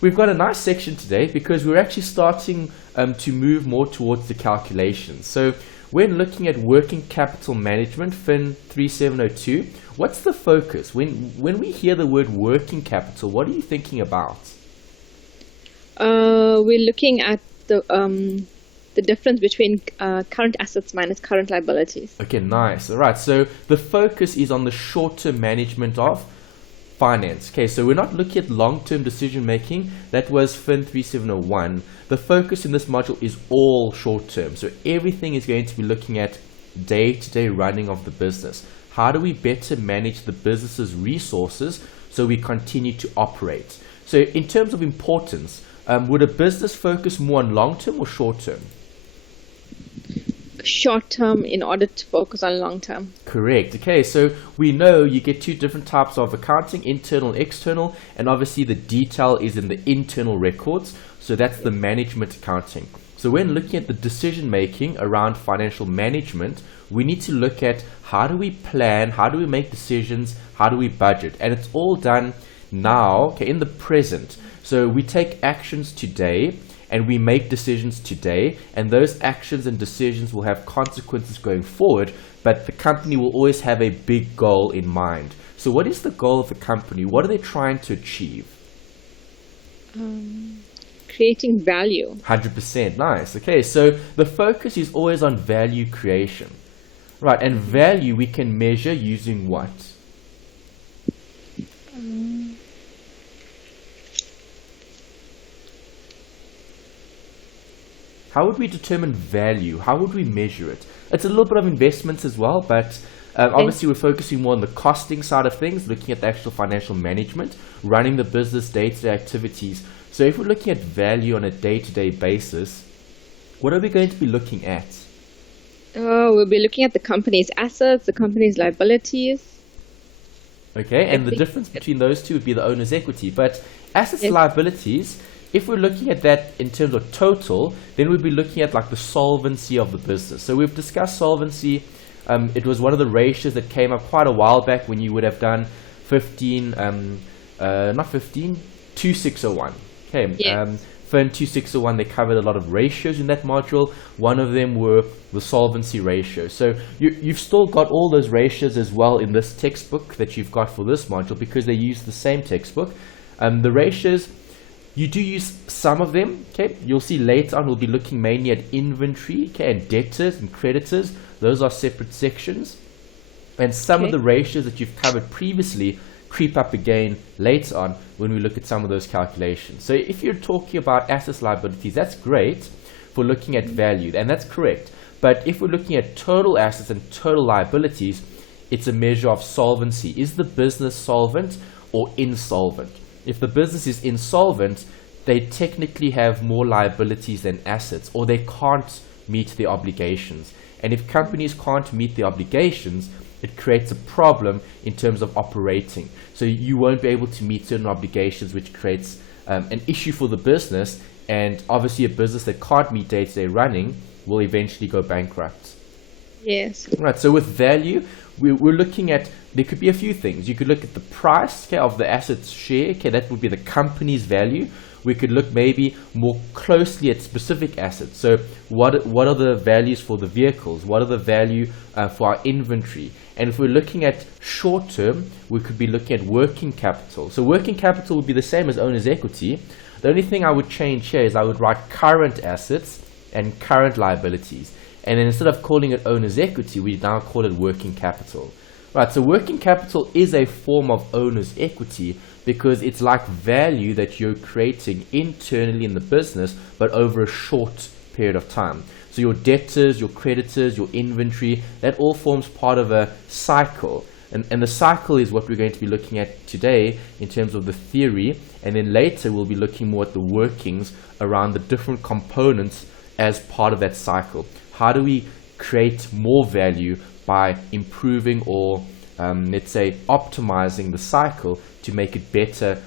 we've got a nice section today because we're actually starting to move more towards the calculations. So when looking at working capital management, FIN3702, what's the focus? When we hear the word working capital, what are you thinking about? We're looking at the difference between current assets minus current liabilities. Okay, nice. All right, so the focus is on the short-term management of finance. Okay, so we're not looking at long-term decision making. That was FIN3701. The focus in this module is all short-term. So everything is going to be looking at day-to-day running of the business. How do we better manage the business's resources so we continue to operate? So in terms of importance, would a business focus more on long-term or short-term? Short-term in order to focus on long-term. Correct. Okay, so we know you get two different types of accounting, internal and external, and obviously the detail is in the internal records, so that's the management accounting. So when looking at the decision making around financial management, we need to look at how do we plan, how do we make decisions, how do we budget, and it's all done now, okay, in the present. So we take actions today and we make decisions today, and those actions and decisions will have consequences going forward, but the company will always have a big goal in mind. So what is the goal of the company? What are they trying to achieve? Creating value. 100%. Nice. Okay, so the focus is always on value creation. Right, and value we can measure using what? How would we determine value? How would we measure it? It's a little bit of investments as well, but obviously we're focusing more on the costing side of things, looking at the actual financial management, running the business day-to-day activities. So if we're looking at value on a day-to-day basis, what are we going to be looking at? We'll be looking at the company's assets, the company's liabilities. Okay, and the difference between those two would be the owner's equity. But assets and liabilities, if we're looking at that in terms of total, then we'd be looking at like the solvency of the business. So we've discussed solvency. It was one of the ratios that came up quite a while back when you would have done 2601. Okay, FIN 2601, they covered a lot of ratios in that module. One of them were the solvency ratio. So you've still got all those ratios as well in this textbook that you've got for this module because they use the same textbook. The ratios, you do use some of them. Okay, you'll see later on we'll be looking mainly at inventory, okay, and debtors and creditors. Those are separate sections. And some of the ratios that you've covered previously creep up again later on when we look at some of those calculations. So if you're talking about assets liabilities, that's great for looking at value, and that's correct. But if we're looking at total assets and total liabilities, it's a measure of solvency. Is the business solvent or insolvent? If the business is insolvent, they technically have more liabilities than assets, or they can't meet their obligations. And if companies can't meet their obligations, it creates a problem in terms of operating. So you won't be able to meet certain obligations, which creates an issue for the business. And obviously a business that can't meet day-to-day running will eventually go bankrupt. Yes. Right, so with value, we're looking at, there could be a few things. You could look at the price, okay, of the assets share. Okay, that would be the company's value. We could look maybe more closely at specific assets. So what are the values for the vehicles? What are the value for our inventory? And if we're looking at short term, we could be looking at working capital. So working capital would be the same as owner's equity. The only thing I would change here is I would write current assets and current liabilities. And then instead of calling it owner's equity, we now call it working capital. Right, so working capital is a form of owner's equity because it's like value that you're creating internally in the business, but over a short period of time. So your debtors, your creditors, your inventory, that all forms part of a cycle. And the cycle is what we're going to be looking at today in terms of the theory. And then later we'll be looking more at the workings around the different components as part of that cycle. How do we create more value by improving or let's say optimizing the cycle to make it better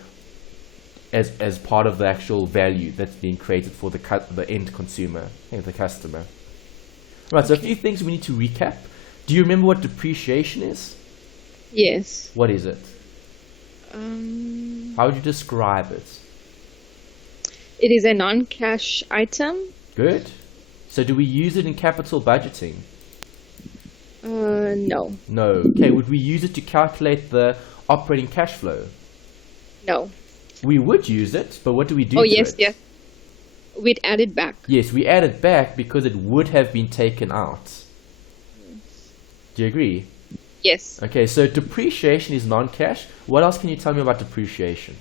as part of the actual value that's being created for the end consumer, the customer. Right, so a few things we need to recap. Do you remember what depreciation is? Yes. What is it? Um, How would you describe it? It is a non-cash item. Good. So do we use it in capital budgeting? No. No. Okay, would we use it to calculate the operating cash flow? No. We would use it, but what do we do Oh, to yes, it? yes. We'd add it back. Yes, we add it back because it would have been taken out. Do you agree? Yes. Okay, so depreciation is non-cash. What else can you tell me about depreciation?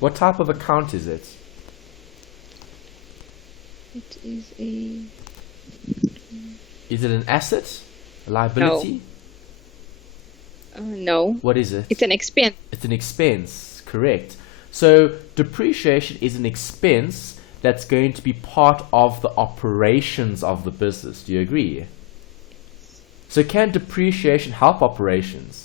What type of account is it? It is a... Is it an asset? A liability? No. What is it? It's an expense. It's an expense, correct. So depreciation is an expense that's going to be part of the operations of the business. Do you agree? So can depreciation help operations?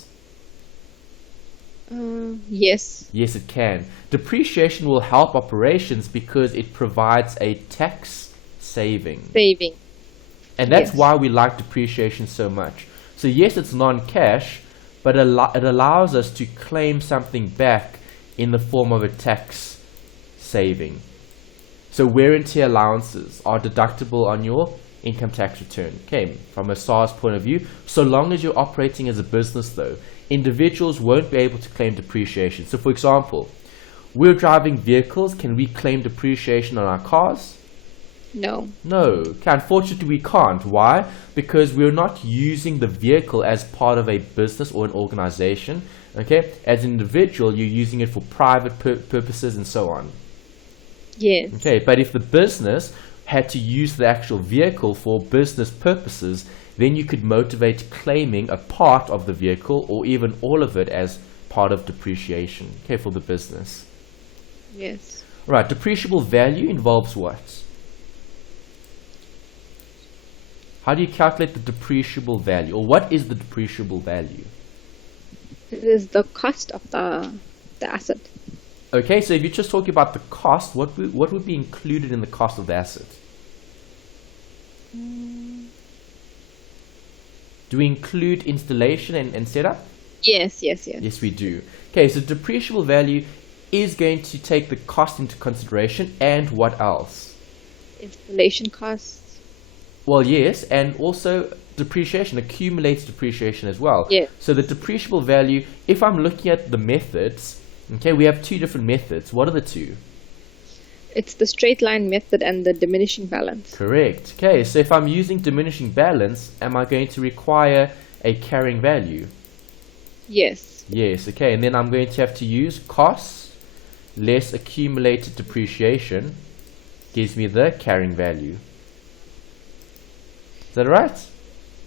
Yes. Yes, it can. Depreciation will help operations because it provides a tax saving. Saving. And that's Yes. why we like depreciation so much. So yes, it's non-cash, but it allows us to claim something back in the form of a tax saving. So wear and tear allowances are deductible on your income tax return. Okay, from a SARS point of view, so long as you're operating as a business though, individuals won't be able to claim depreciation. So for example, we're driving vehicles, can we claim depreciation on our cars? No. No, okay, unfortunately we can't. Why? Because we're not using the vehicle as part of a business or an organization. Okay, as an individual, you're using it for private purposes and so on. Yes. Okay, but if the business had to use the actual vehicle for business purposes, then you could motivate claiming a part of the vehicle or even all of it as part of depreciation, okay, for the business. Yes. Right, depreciable value involves what? How do you calculate the depreciable value, or what is the depreciable value? It is the cost of the asset. Okay, so if you're just talking about the cost, what would be included in the cost of the asset? Do we include installation and setup? Yes, yes, yes. Yes, we do. Okay, so depreciable value is going to take the cost into consideration, and what else? Installation costs. Well, yes, and also depreciation, accumulates depreciation as well. Yes. So the depreciable value, if I'm looking at the methods, okay, we have two different methods. What are the two? It's the straight line method and the diminishing balance. Correct. Okay, so if I'm using diminishing balance, am I going to require a carrying value? Yes. Yes, okay, and then I'm going to have to use costs less accumulated depreciation gives me the carrying value. Is that right?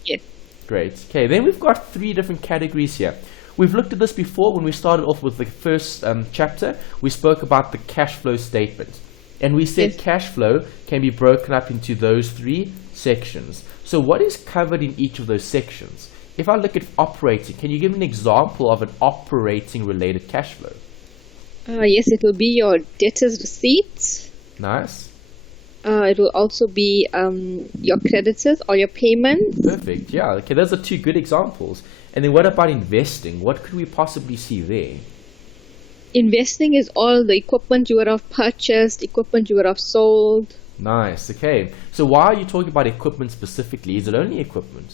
Yes. Great. Okay, then we've got three different categories here. We've looked at this before when we started off with the first chapter. We spoke about the cash flow statement. And we said Yes. cash flow can be broken up into those three sections. So what is covered in each of those sections? If I look at operating, can you give me an example of an operating related cash flow? Yes, it will be your debtors receipts. Nice. It will also be your creditors or your payments. Perfect. Yeah. Okay, those are two good examples. And then what about investing? What could we possibly see there? Investing is all the equipment you would have purchased, equipment you would have sold. Nice. Okay. So why are you talking about equipment specifically? Is it only equipment?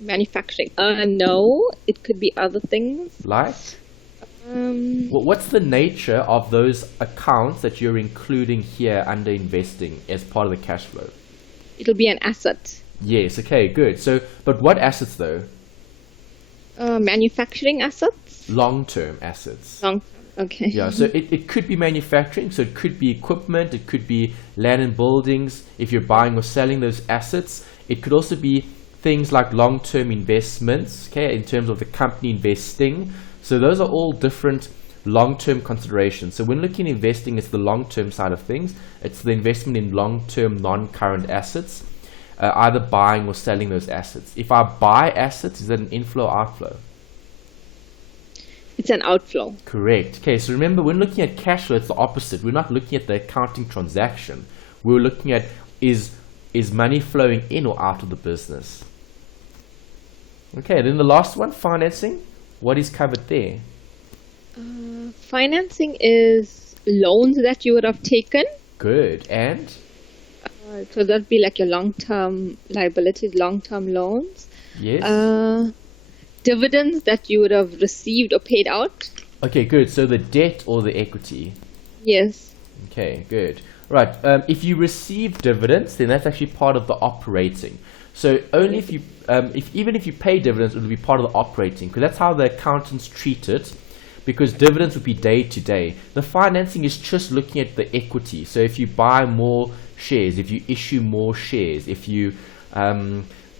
Manufacturing. No, it could be other things. Like? What's the nature of those accounts that you're including here under investing as part of the cash flow? It'll be an asset. Yes. Okay. Good. So, but what assets though? Manufacturing assets. Long-term assets. Okay. Yeah, so it could be manufacturing, so it could be equipment, it could be land and buildings, if you're buying or selling those assets. It could also be things like long-term investments, okay, in terms of the company investing. So those are all different long-term considerations. So when looking at investing, it's the long-term side of things. It's the investment in long-term non-current assets, either buying or selling those assets. If I buy assets, is that an inflow or outflow? It's an outflow. Correct. Okay, so remember when looking at cash flow, it's the opposite. We're not looking at the accounting transaction. We're looking at is money flowing in or out of the business. Okay, then the last one, financing. What is covered there? Financing is loans that you would have taken. Good. And? So that'd be like your long-term liabilities, long-term loans. Yes. Dividends that you would have received or paid out. Okay, good. So the debt or the equity? Yes. Okay, good. Right. If you receive dividends, then that's actually part of the operating. So only if you, even if you pay dividends, it will be part of the operating, because that's how the accountants treat it. Because dividends would be day to day. The financing is just looking at the equity. So if you buy more shares, if you issue more shares, if you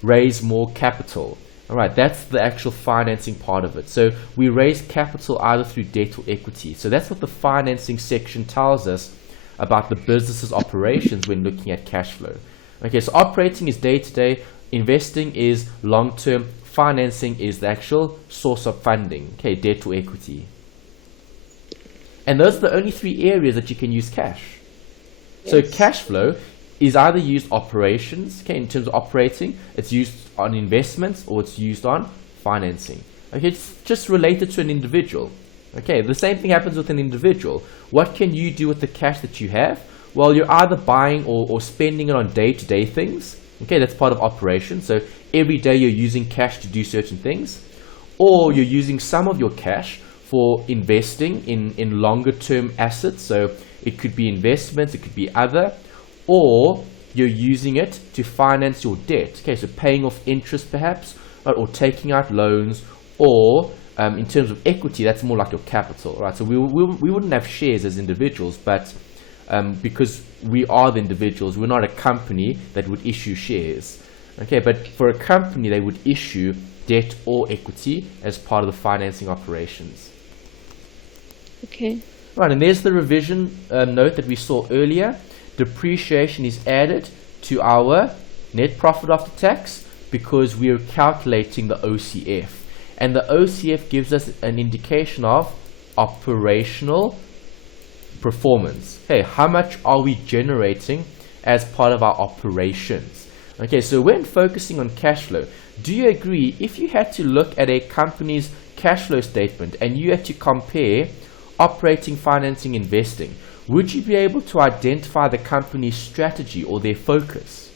raise more capital, all right, that's the actual financing part of it. So we raise capital either through debt or equity. So that's what the financing section tells us about the business's operations when looking at cash flow. Okay, so operating is day to day, investing is long term, financing is the actual source of funding, okay, debt or equity. And those are the only three areas that you can use cash. Yes. So cash flow is either used operations, okay, in terms of operating, it's used on investments, or it's used on financing. Okay, it's just related to an individual. Okay, the same thing happens with an individual. What can you do with the cash that you have? Well, you're either buying or spending it on day-to-day things. Okay, that's part of operation. So every day you're using cash to do certain things. Or you're using some of your cash for investing in longer term assets. So it could be investments, it could be other. Or you're using it to finance your debt. Okay, so paying off interest perhaps, or taking out loans, or in terms of equity, that's more like your capital, right? So we wouldn't have shares as individuals, but because we are the individuals, we're not a company that would issue shares. Okay, but for a company, they would issue debt or equity as part of the financing operations. Okay. Right, and there's the revision note that we saw earlier. Depreciation is added to our net profit after tax because we are calculating the OCF. And the OCF gives us an indication of operational performance. Okay, how much are we generating as part of our operations? Okay, so when focusing on cash flow, do you agree if you had to look at a company's cash flow statement and you had to compare operating, financing, investing, would you be able to identify the company's strategy or their focus?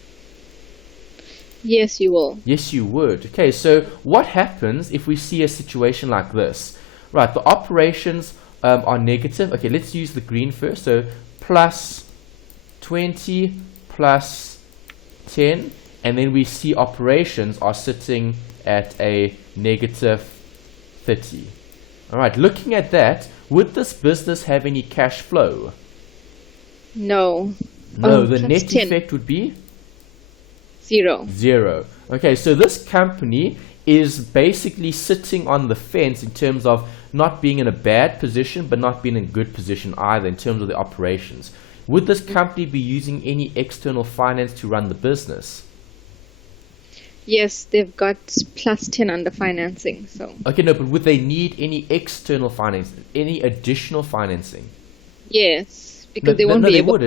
Yes, you will. Yes, you would. Okay, so what happens if we see a situation like this? Right, the operations are negative. Okay, let's use the green first. So plus 20 plus 10, and then we see operations are sitting at a negative 30. All right, looking at that, would this business have any cash flow? No. No, the net 10. effect would be? Zero. Zero. Okay, so this company is basically sitting on the fence in terms of not being in a bad position, but not being in a good position either in terms of the operations. Would this company be using any external finance to run the business? Yes, they've got plus 10 under financing. So. Okay, no, but would they need any external financing, any additional financing? Yes, because they won't be able.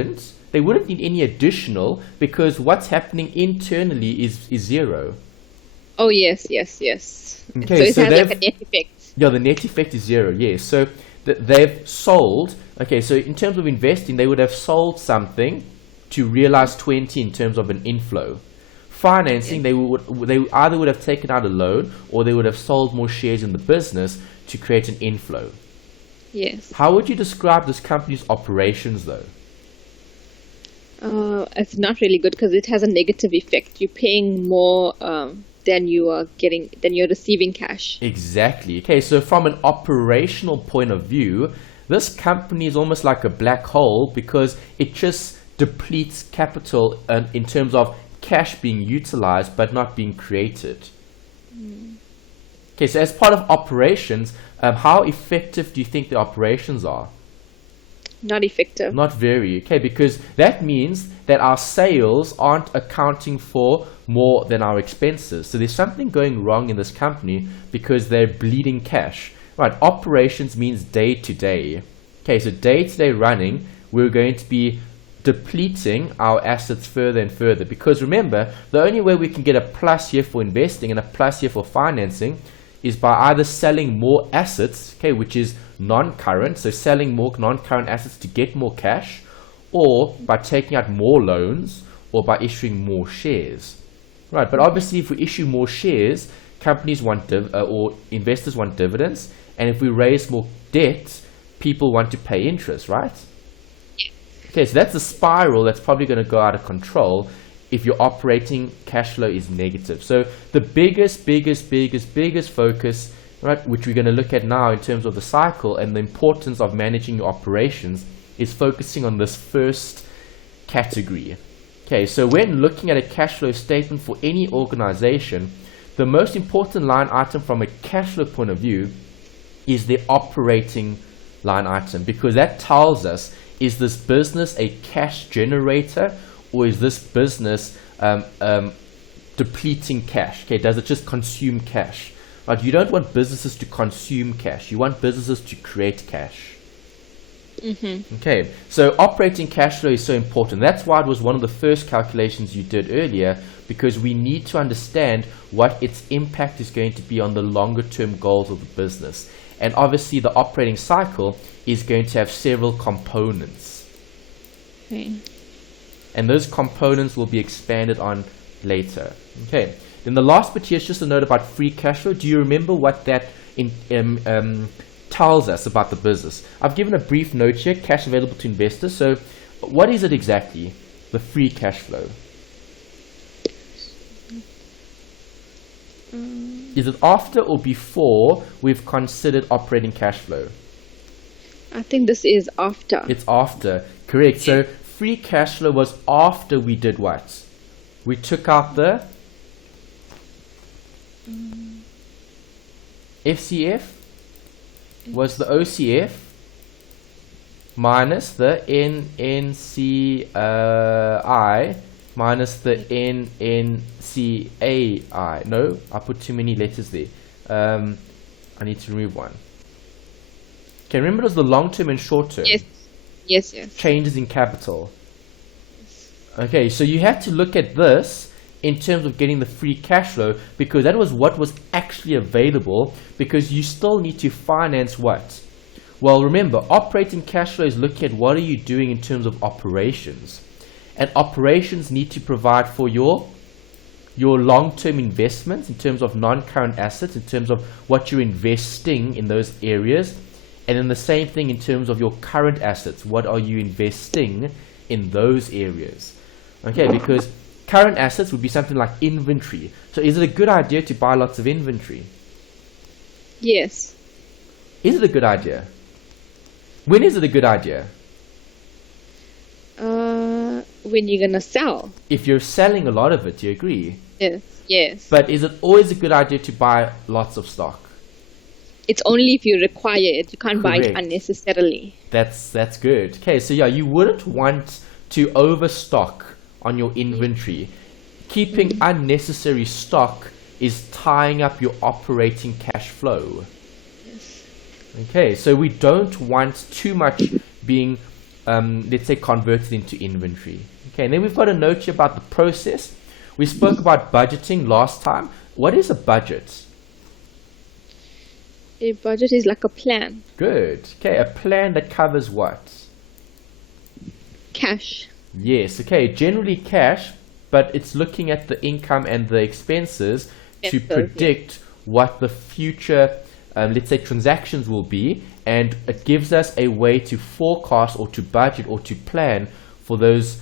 They wouldn't need any additional because what's happening internally is zero. Oh, yes. Okay, so it has like a net effect. Yeah, the net effect is zero, yes. So they've sold, okay, so in terms of investing, they would have sold something to realize 20 in terms of an inflow. Financing, they either would have taken out a loan or they would have sold more shares in the business to create an inflow. Yes. How would you describe this company's operations though? It's not really good because it has a negative effect. You're paying more than you're receiving cash. Exactly. Okay, so from an operational point of view, this company is almost like a black hole because it just depletes capital in terms of cash being utilized but not being created. Okay, so as part of operations, how effective do you think the operations are? Not effective. Not very, okay, because that means that our sales aren't accounting for more than our expenses. So there's something going wrong in this company because they're bleeding cash. Right, operations means day to day. Okay, so day to day running, we're going to be depleting our assets further and further because remember, the only way we can get a plus here for investing and a plus here for financing is by either selling more assets, okay, which is non-current, so selling more non-current assets to get more cash, or by taking out more loans, or by issuing more shares. Right, but obviously if we issue more shares, companies want or investors want dividends, and if we raise more debt, people want to pay interest, right? Okay, so that's a spiral that's probably going to go out of control if your operating cash flow is negative. So the biggest focus, right, which we're going to look at now in terms of the cycle and the importance of managing your operations, is focusing on this first category. Okay, so when looking at a cash flow statement for any organization, the most important line item from a cash flow point of view is the operating line item, because that tells us, is this business a cash generator, or is this business depleting cash? Okay, does it just consume cash? Right, you don't want businesses to consume cash. You want businesses to create cash. Okay, so operating cash flow is so important. That's why it was one of the first calculations you did earlier, because we need to understand what its impact is going to be on the longer term goals of the business. And obviously the operating cycle is going to have several components. Okay. And those components will be expanded on later. Okay, then the last bit here is just a note about free cash flow. Do you remember what that tells us about the business? I've given a brief note here, cash available to investors. So what is it exactly, the free cash flow? Is it after or before we've considered operating cash flow? I think this is after. It's after, correct. So free cash flow was after we did what? We took out the FCF, was the OCF, minus the NNCI, minus the NNCAI. No, I put too many letters there. I need to remove one. Okay, remember it was the long term and short term. Yes. Changes in capital. Okay, so you have to look at this in terms of getting the free cash flow, because that was what was actually available, because you still need to finance what? Well, remember, operating cash flow is looking at what are you doing in terms of operations. And operations need to provide for your long-term investments in terms of non-current assets, in terms of what you're investing in those areas. And then the same thing in terms of your current assets. What are you investing in those areas? Okay, because current assets would be something like inventory. So is it a good idea to buy lots of inventory? Yes. Is it a good idea? When is it a good idea? When you're gonna sell. If you're selling a lot of it, do you agree? Yes. But is it always a good idea to buy lots of stock? It's only if you require it. You can't buy it unnecessarily. That's good. Okay, so yeah, you wouldn't want to overstock on your inventory. Keeping unnecessary stock is tying up your operating cash flow. Yes. Okay, so we don't want too much being, let's say, converted into inventory. Okay, and then we've got a note here about the process. We spoke about budgeting last time. What is a budget? A budget is like a plan. Good. Okay, a plan that covers what? Cash. Yes, okay, generally cash, but it's looking at the income and the expenses to predict what the future, let's say, transactions will be, and it gives us a way to forecast or to budget or to plan for those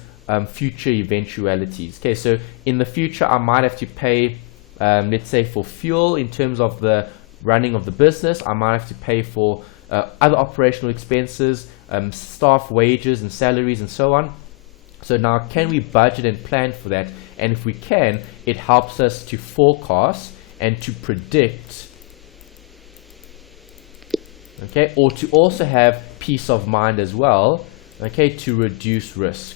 future eventualities. Okay, so in the future, I might have to pay, let's say, for fuel in terms of the running of the business. I might have to pay for other operational expenses, staff wages and salaries and so on. So now, can we budget and plan for that? And if we can, it helps us to forecast and to predict, okay, or to also have peace of mind as well, okay, to reduce risk.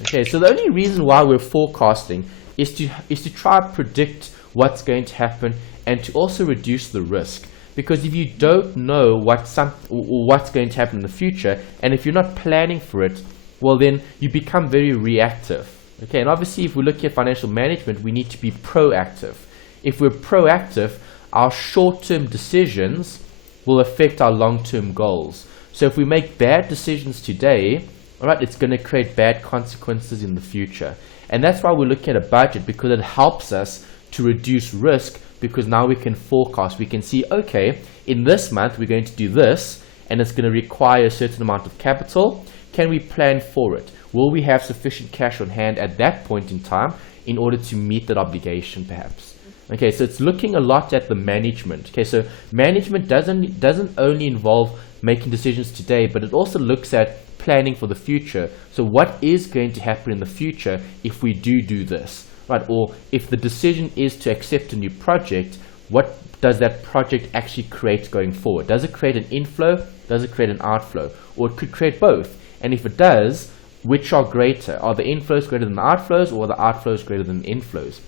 Okay, so the only reason why we're forecasting is to try to predict what's going to happen and to also reduce the risk. Because if you don't know what's going to happen in the future, and if you're not planning for it, well, then you become very reactive. Okay, and obviously if we're looking at financial management, we need to be proactive. If we're proactive, our short-term decisions will affect our long-term goals. So if we make bad decisions today, all right, it's going to create bad consequences in the future. And that's why we're looking at a budget, because it helps us to reduce risk, because now we can forecast. We can see, okay, in this month we're going to do this, and it's going to require a certain amount of capital. Can we plan for it? Will we have sufficient cash on hand at that point in time in order to meet that obligation, perhaps? Okay, so it's looking a lot at the management. Okay, so management doesn't only involve making decisions today, but it also looks at planning for the future. So what is going to happen in the future if we do this, right? Or if the decision is to accept a new project, what does that project actually create going forward? Does it create an inflow? Does it create an outflow? Or it could create both. And if it does, which are greater? Are the inflows greater than the outflows, or are the outflows greater than the inflows?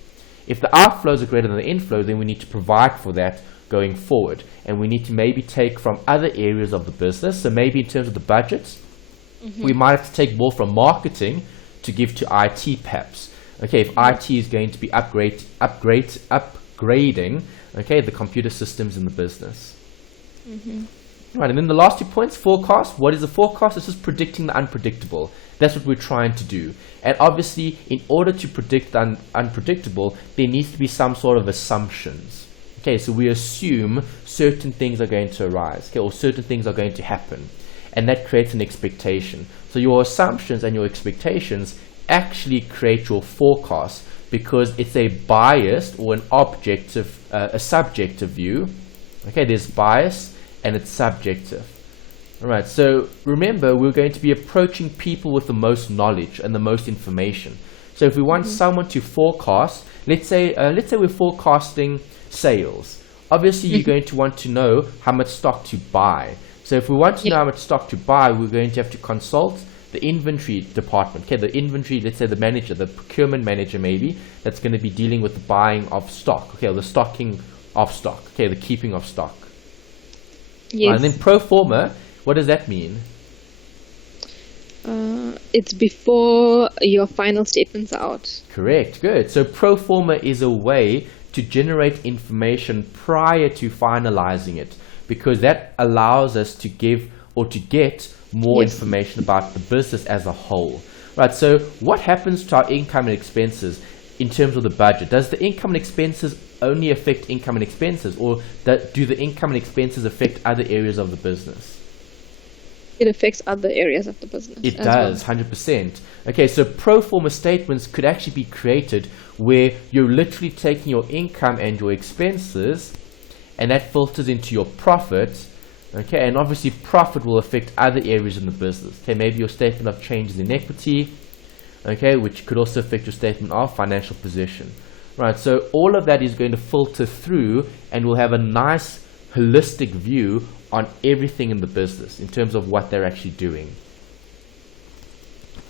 If the outflows are greater than the inflows, then we need to provide for that going forward. And we need to maybe take from other areas of the business. So maybe in terms of the budgets, we might have to take more from marketing to give to IT perhaps. Okay, if IT is going to be upgrading, okay, the computer systems in the business. Right, and then the last 2 points, forecast. What is a forecast? This is predicting the unpredictable. That's what we're trying to do. And obviously, in order to predict the unpredictable, there needs to be some sort of assumptions. Okay, so we assume certain things are going to arise, okay, or certain things are going to happen. And that creates an expectation. So your assumptions and your expectations actually create your forecast, because it's a biased or an objective, a subjective view. Okay, there's bias and it's subjective. All right, so remember, we're going to be approaching people with the most knowledge and the most information. So if we want someone to forecast, let's say we're forecasting sales. Obviously, you're going to want to know how much stock to buy. So if we want to know how much stock to buy, we're going to have to consult the inventory department. Okay, the inventory, let's say the manager, the procurement manager maybe, that's going to be dealing with the buying of stock. Okay, or the stocking of stock. Okay, the keeping of stock. Yes. And then pro forma, what does that mean? It's before your final statement's out. Correct, good. So pro forma is a way to generate information prior to finalizing it, because that allows us to give or to get more information about the business as a whole. Right, so what happens to our income and expenses in terms of the budget? Does the income and expenses only affect income and expenses, or do the income and expenses affect other areas of the business? It affects other areas of the business. It does, 100%. Okay, so pro forma statements could actually be created where you're literally taking your income and your expenses, and that filters into your profit. Okay, and obviously profit will affect other areas in the business. Okay, maybe your statement of changes in equity, okay, which could also affect your statement of financial position. Right, so all of that is going to filter through, and we'll have a nice holistic view on everything in the business in terms of what they're actually doing.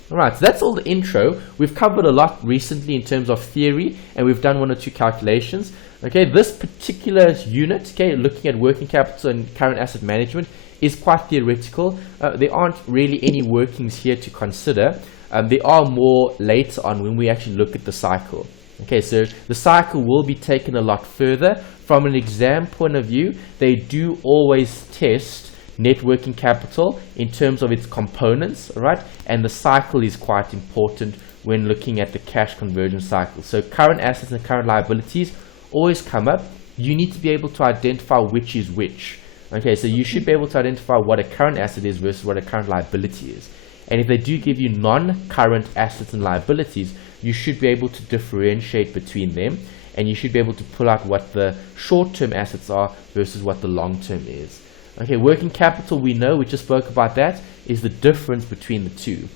Alright, so that's all the intro. We've covered a lot recently in terms of theory, and we've done 1 or 2 calculations. Okay, this particular unit, okay, looking at working capital and current asset management, is quite theoretical. There aren't really any workings here to consider. There are more later on when we actually look at the cycle. Okay, so the cycle will be taken a lot further. From an exam point of view, they do always test net working capital in terms of its components, right? And the cycle is quite important when looking at the cash conversion cycle. So current assets and current liabilities always come up. You need to be able to identify which is which. Okay, so you should be able to identify what a current asset is versus what a current liability is. And if they do give you non-current assets and liabilities, you should be able to differentiate between them, and you should be able to pull out what the short-term assets are versus what the long-term is. Okay, working capital, we know, we just spoke about that, is the difference between the two.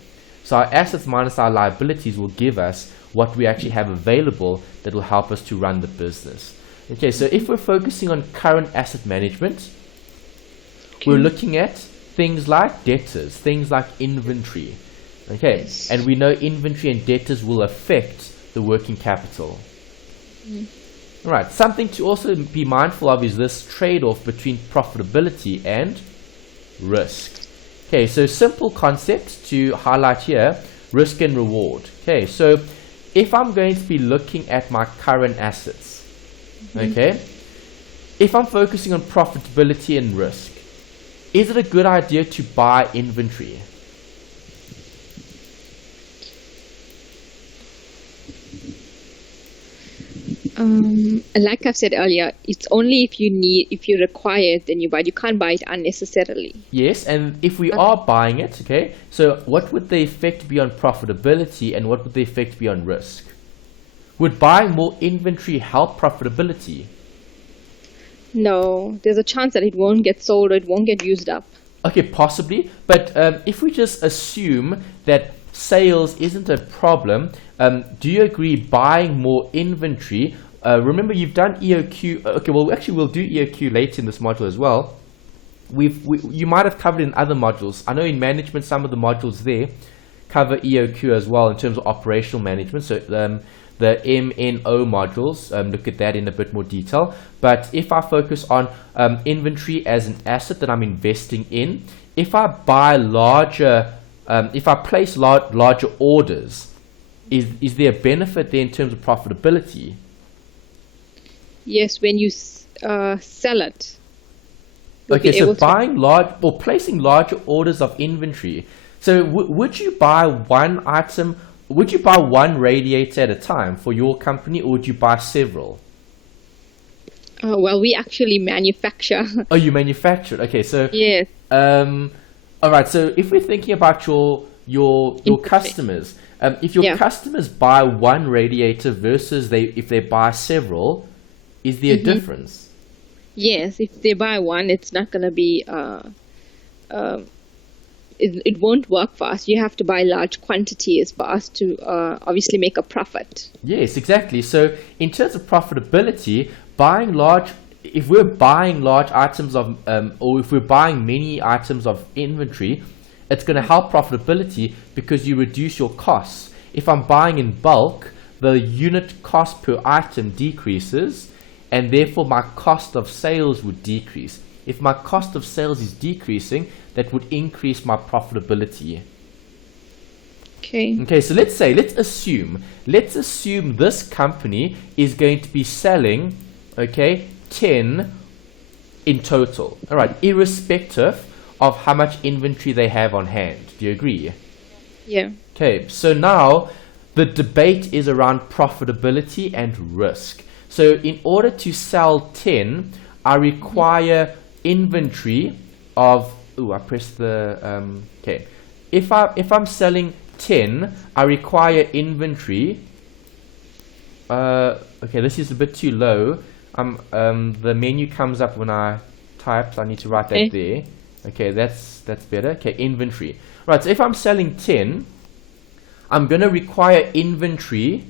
So our assets minus our liabilities will give us what we actually have available that will help us to run the business. Okay, so if we're focusing on current asset management, we're looking at things like debtors, things like inventory. Okay, and we know inventory and debtors will affect the working capital. Alright, something to also be mindful of is this trade-off between profitability and risk. Okay, so simple concepts to highlight here, risk and reward. Okay, so if I'm going to be looking at my current assets, okay, if I'm focusing on profitability and risk, is it a good idea to buy inventory? Like I've said earlier, it's only if you require it, then you buy it. You can't buy it unnecessarily. Yes, and if we are buying it, okay, so what would the effect be on profitability and what would the effect be on risk? Would buying more inventory help profitability? No, there's a chance that it won't get sold or it won't get used up. Okay, possibly, but if we just assume that sales isn't a problem, do you agree buying more inventory? Remember, you've done EOQ. Okay, well, actually, we'll do EOQ later in this module as well. You might have covered in other modules. I know in management, some of the modules there cover EOQ as well in terms of operational management. So the MNO modules, look at that in a bit more detail. But if I focus on inventory as an asset that I'm investing in, if I buy larger, if I place larger orders, is there a benefit there in terms of profitability? Yes, when you sell it. Okay, so buying large or placing larger orders of inventory. So would you buy one item? Would you buy one radiator at a time for your company, or would you buy several? Well, we actually manufacture. Oh, you manufacture. Okay, so yes. All right. So if we're thinking about your customers, if your customers buy one radiator versus if they buy several, is there a difference? Yes, if they buy one, it's not going to be. It won't work for us. You have to buy large quantities for us to obviously make a profit. Yes, exactly. So in terms of profitability, if we're buying large items of, or if we're buying many items of inventory, it's going to help profitability because you reduce your costs. If I'm buying in bulk, the unit cost per item decreases, and therefore my cost of sales would decrease. If my cost of sales is decreasing, that would increase my profitability. Okay, so let's assume this company is going to be selling, 10 in total. All right, irrespective of how much inventory they have on hand. Do you agree? Yeah. Okay, so now the debate is around profitability and risk. So in order to sell 10, I require inventory of, I pressed the, okay. If I'm selling 10, I require inventory. Okay, this is a bit too low. The menu comes up when I type, so I need to write that there. Okay, that's better. Okay, inventory. Right, so if I'm selling 10, I'm going to require inventory,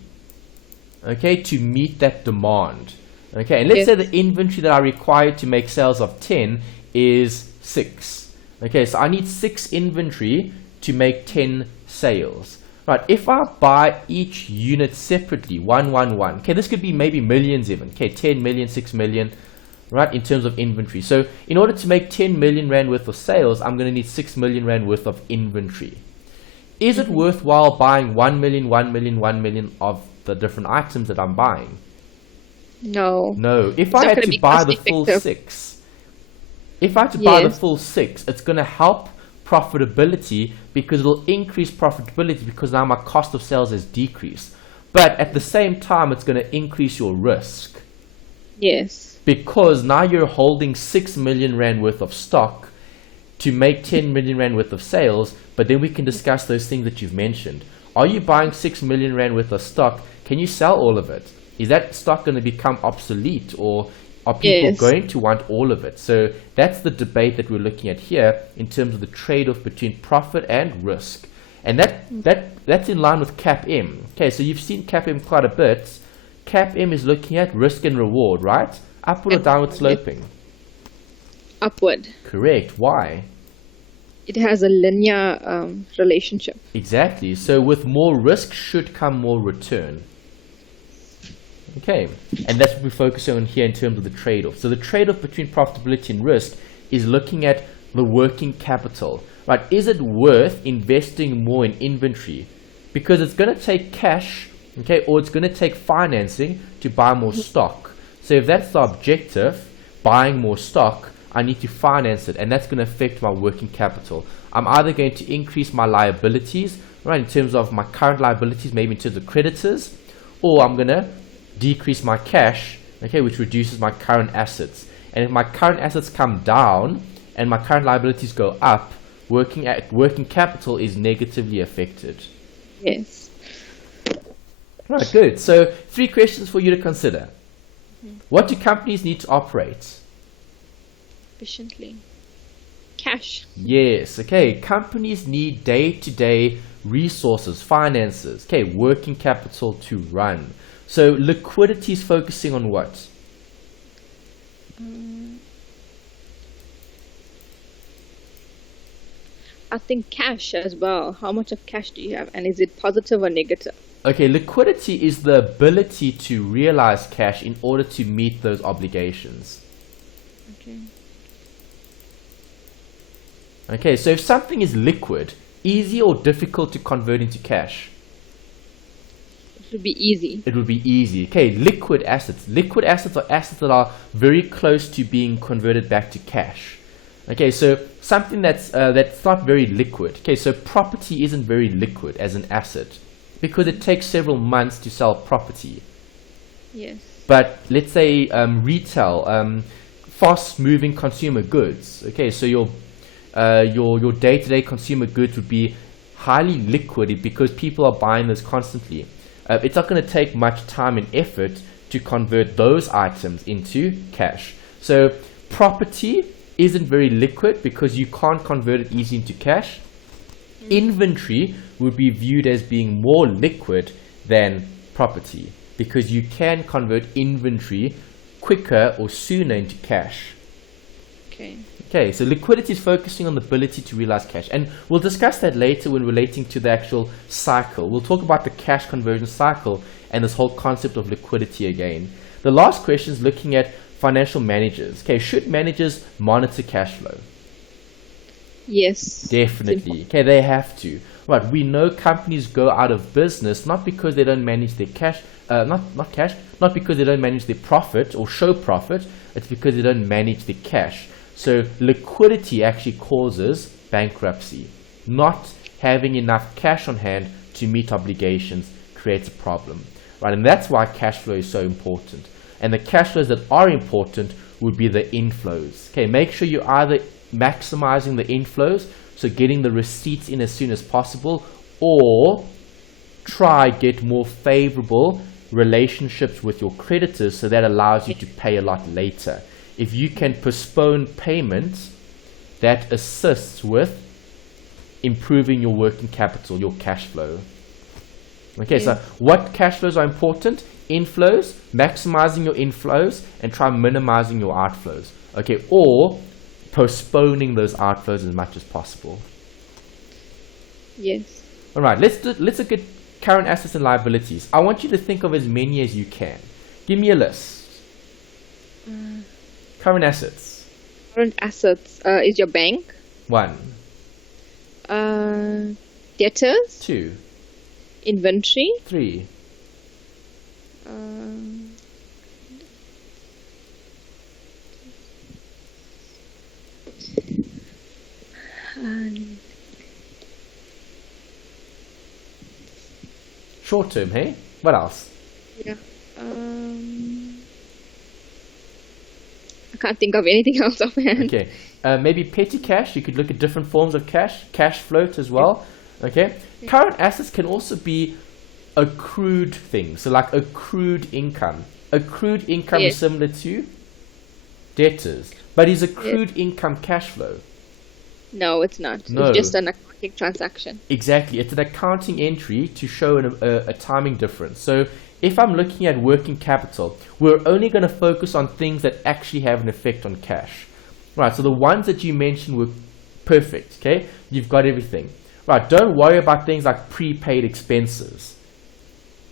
to meet that demand. Okay, and let's say the inventory that I require to make sales of 10 is 6. Okay, so I need 6 inventory to make 10 sales. Right, if I buy each unit separately, 1, 1, 1, okay, this could be maybe millions even, 10 million, 6 million, right, in terms of inventory. So in order to make 10 million rand worth of sales, I'm going to need 6 million rand worth of inventory. Is it worthwhile buying 1 million, 1 million, 1 million of the different items that I'm buying? No. No. If I had to buy the full 6, it's going to help profitability because it'll increase profitability because now my cost of sales has decreased. But at the same time, it's going to increase your risk. Yes. Because now you're holding 6 million rand worth of stock to make 10 million rand worth of sales, but then we can discuss those things that you've mentioned. Are you buying 6 million rand worth of stock? Can you sell all of it? Is that stock going to become obsolete, or are people going to want all of it? So that's the debate that we're looking at here in terms of the trade-off between profit and risk. And that's in line with CAPM. Okay, so you've seen CAPM quite a bit. CAPM is looking at risk and reward, right? Upward or downward sloping? Upward. Correct. Why? It has a linear relationship. Exactly. So with more risk should come more return. Okay, and that's what we focus on here in terms of the trade-off. So the trade-off between profitability and risk is looking at the working capital, right? Is it worth investing more in inventory? Because it's going to take cash, or it's going to take financing to buy more stock. So if that's the objective, buying more stock, I need to finance it, and that's going to affect my working capital. I'm either going to increase my liabilities, right, in terms of my current liabilities, maybe in terms of creditors, or I'm going to decrease my cash, okay, which reduces my current assets. And if my current assets come down and my current liabilities go up, working capital is negatively affected. Yes. Right, good. So 3 questions for you to consider. What do companies need to operate? Efficiently. Cash. Yes, okay. Companies need day-to-day resources, finances, okay, working capital to run. So liquidity is focusing on what? I think cash as well. How much of cash do you have, and is it positive or negative? Okay, liquidity is the ability to realize cash in order to meet those obligations. Okay. Okay, so if something is liquid, easy or difficult to convert into cash? It would be easy. It would be easy. Okay, liquid assets. Liquid assets are assets that are very close to being converted back to cash. Okay, so something that's not very liquid. Okay, so property isn't very liquid as an asset because it takes several months to sell property. Yes. But let's say retail, fast-moving consumer goods. Okay, so your day-to-day consumer goods would be highly liquid because people are buying those constantly. It's not going to take much time and effort to convert those items into cash. So property isn't very liquid because you can't convert it easily into cash. Inventory would be viewed as being more liquid than property because you can convert inventory quicker or sooner into cash. Okay. Okay, so liquidity is focusing on the ability to realize cash. And we'll discuss that later when relating to the actual cycle. We'll talk about the cash conversion cycle and this whole concept of liquidity again. The last question is looking at financial managers. Okay, should managers monitor cash flow? Yes. Definitely. Okay, they have to. Right, we know companies go out of business not because they don't manage their cash, not because they don't manage their profit or show profit. It's because they don't manage their cash. So liquidity actually causes bankruptcy. Not having enough cash on hand to meet obligations creates a problem, right? And that's why cash flow is so important. And the cash flows that are important would be the inflows. Okay, make sure you're either maximizing the inflows, so getting the receipts in as soon as possible, or try get more favorable relationships with your creditors so that allows you to pay a lot later. If you can postpone payments, that assists with improving your working capital, your cash flow. Okay, so what cash flows are important? Inflows, maximizing your inflows, and try minimizing your outflows. Okay, or postponing those outflows as much as possible. Yes. All right, let's look at current assets and liabilities. I want you to think of as many as you can. Give me a list. Current assets. Current assets is your bank. 1. Debtors. 2. Inventory. 3. Short term, hey? What else? Yeah. I can't think of anything else offhand. Okay. Maybe petty cash. You could look at different forms of cash. Cash float as well. Okay. Current assets can also be accrued things. So like accrued income. Accrued income is similar to debtors. But is accrued income cash flow? No, it's not. No. It's just an accounting transaction. Exactly. It's an accounting entry to show a timing difference. So if I'm looking at working capital, we're only going to focus on things that actually have an effect on cash. Right, so the ones that you mentioned were perfect, okay? You've got everything. Right, don't worry about things like prepaid expenses.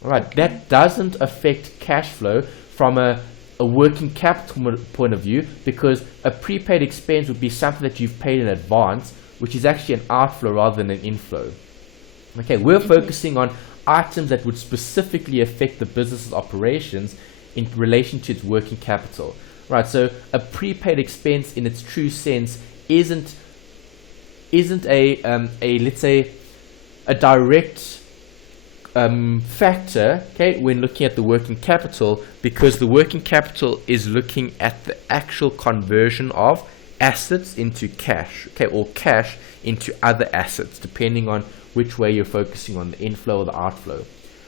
All right, that doesn't affect cash flow from a working capital point of view, because a prepaid expense would be something that you've paid in advance, which is actually an outflow rather than an inflow. Okay, we're focusing on items that would specifically affect the business's operations in relation to its working capital. right? So a prepaid expense in its true sense isn't a let's say a direct factor, okay, when looking at the working capital, because the working capital is looking at the actual conversion of assets into cash, okay, or cash into other assets, depending on which way you're focusing on, the inflow or the outflow.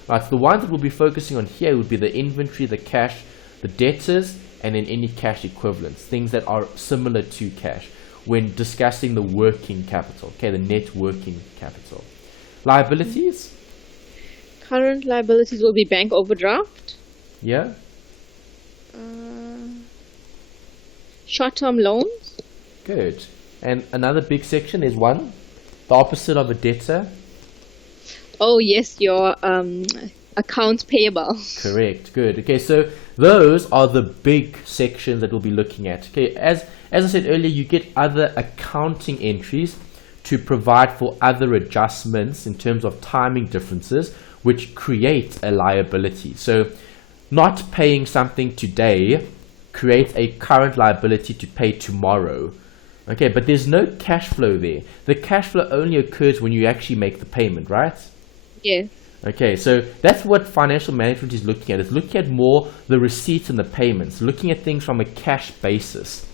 Right, so the ones that we'll be focusing on here would be the inventory, the cash, the debtors, and then any cash equivalents, things that are similar to cash when discussing the working capital, okay, the net working capital. Liabilities? Current liabilities will be bank overdraft. Yeah. Short-term loans. Good. And another big section is one, the opposite of a debtor. Oh yes, your accounts payable. Correct. Good. Okay, so those are the big sections that we'll be looking at. Okay, as I said earlier, you get other accounting entries to provide for other adjustments in terms of timing differences, which create a liability. So not paying something today creates a current liability to pay tomorrow. Okay, but there's no cash flow there. The cash flow only occurs when you actually make the payment, right? Yes. Okay, so that's what financial management is looking at. It's looking at more the receipts and the payments, looking at things from a cash basis,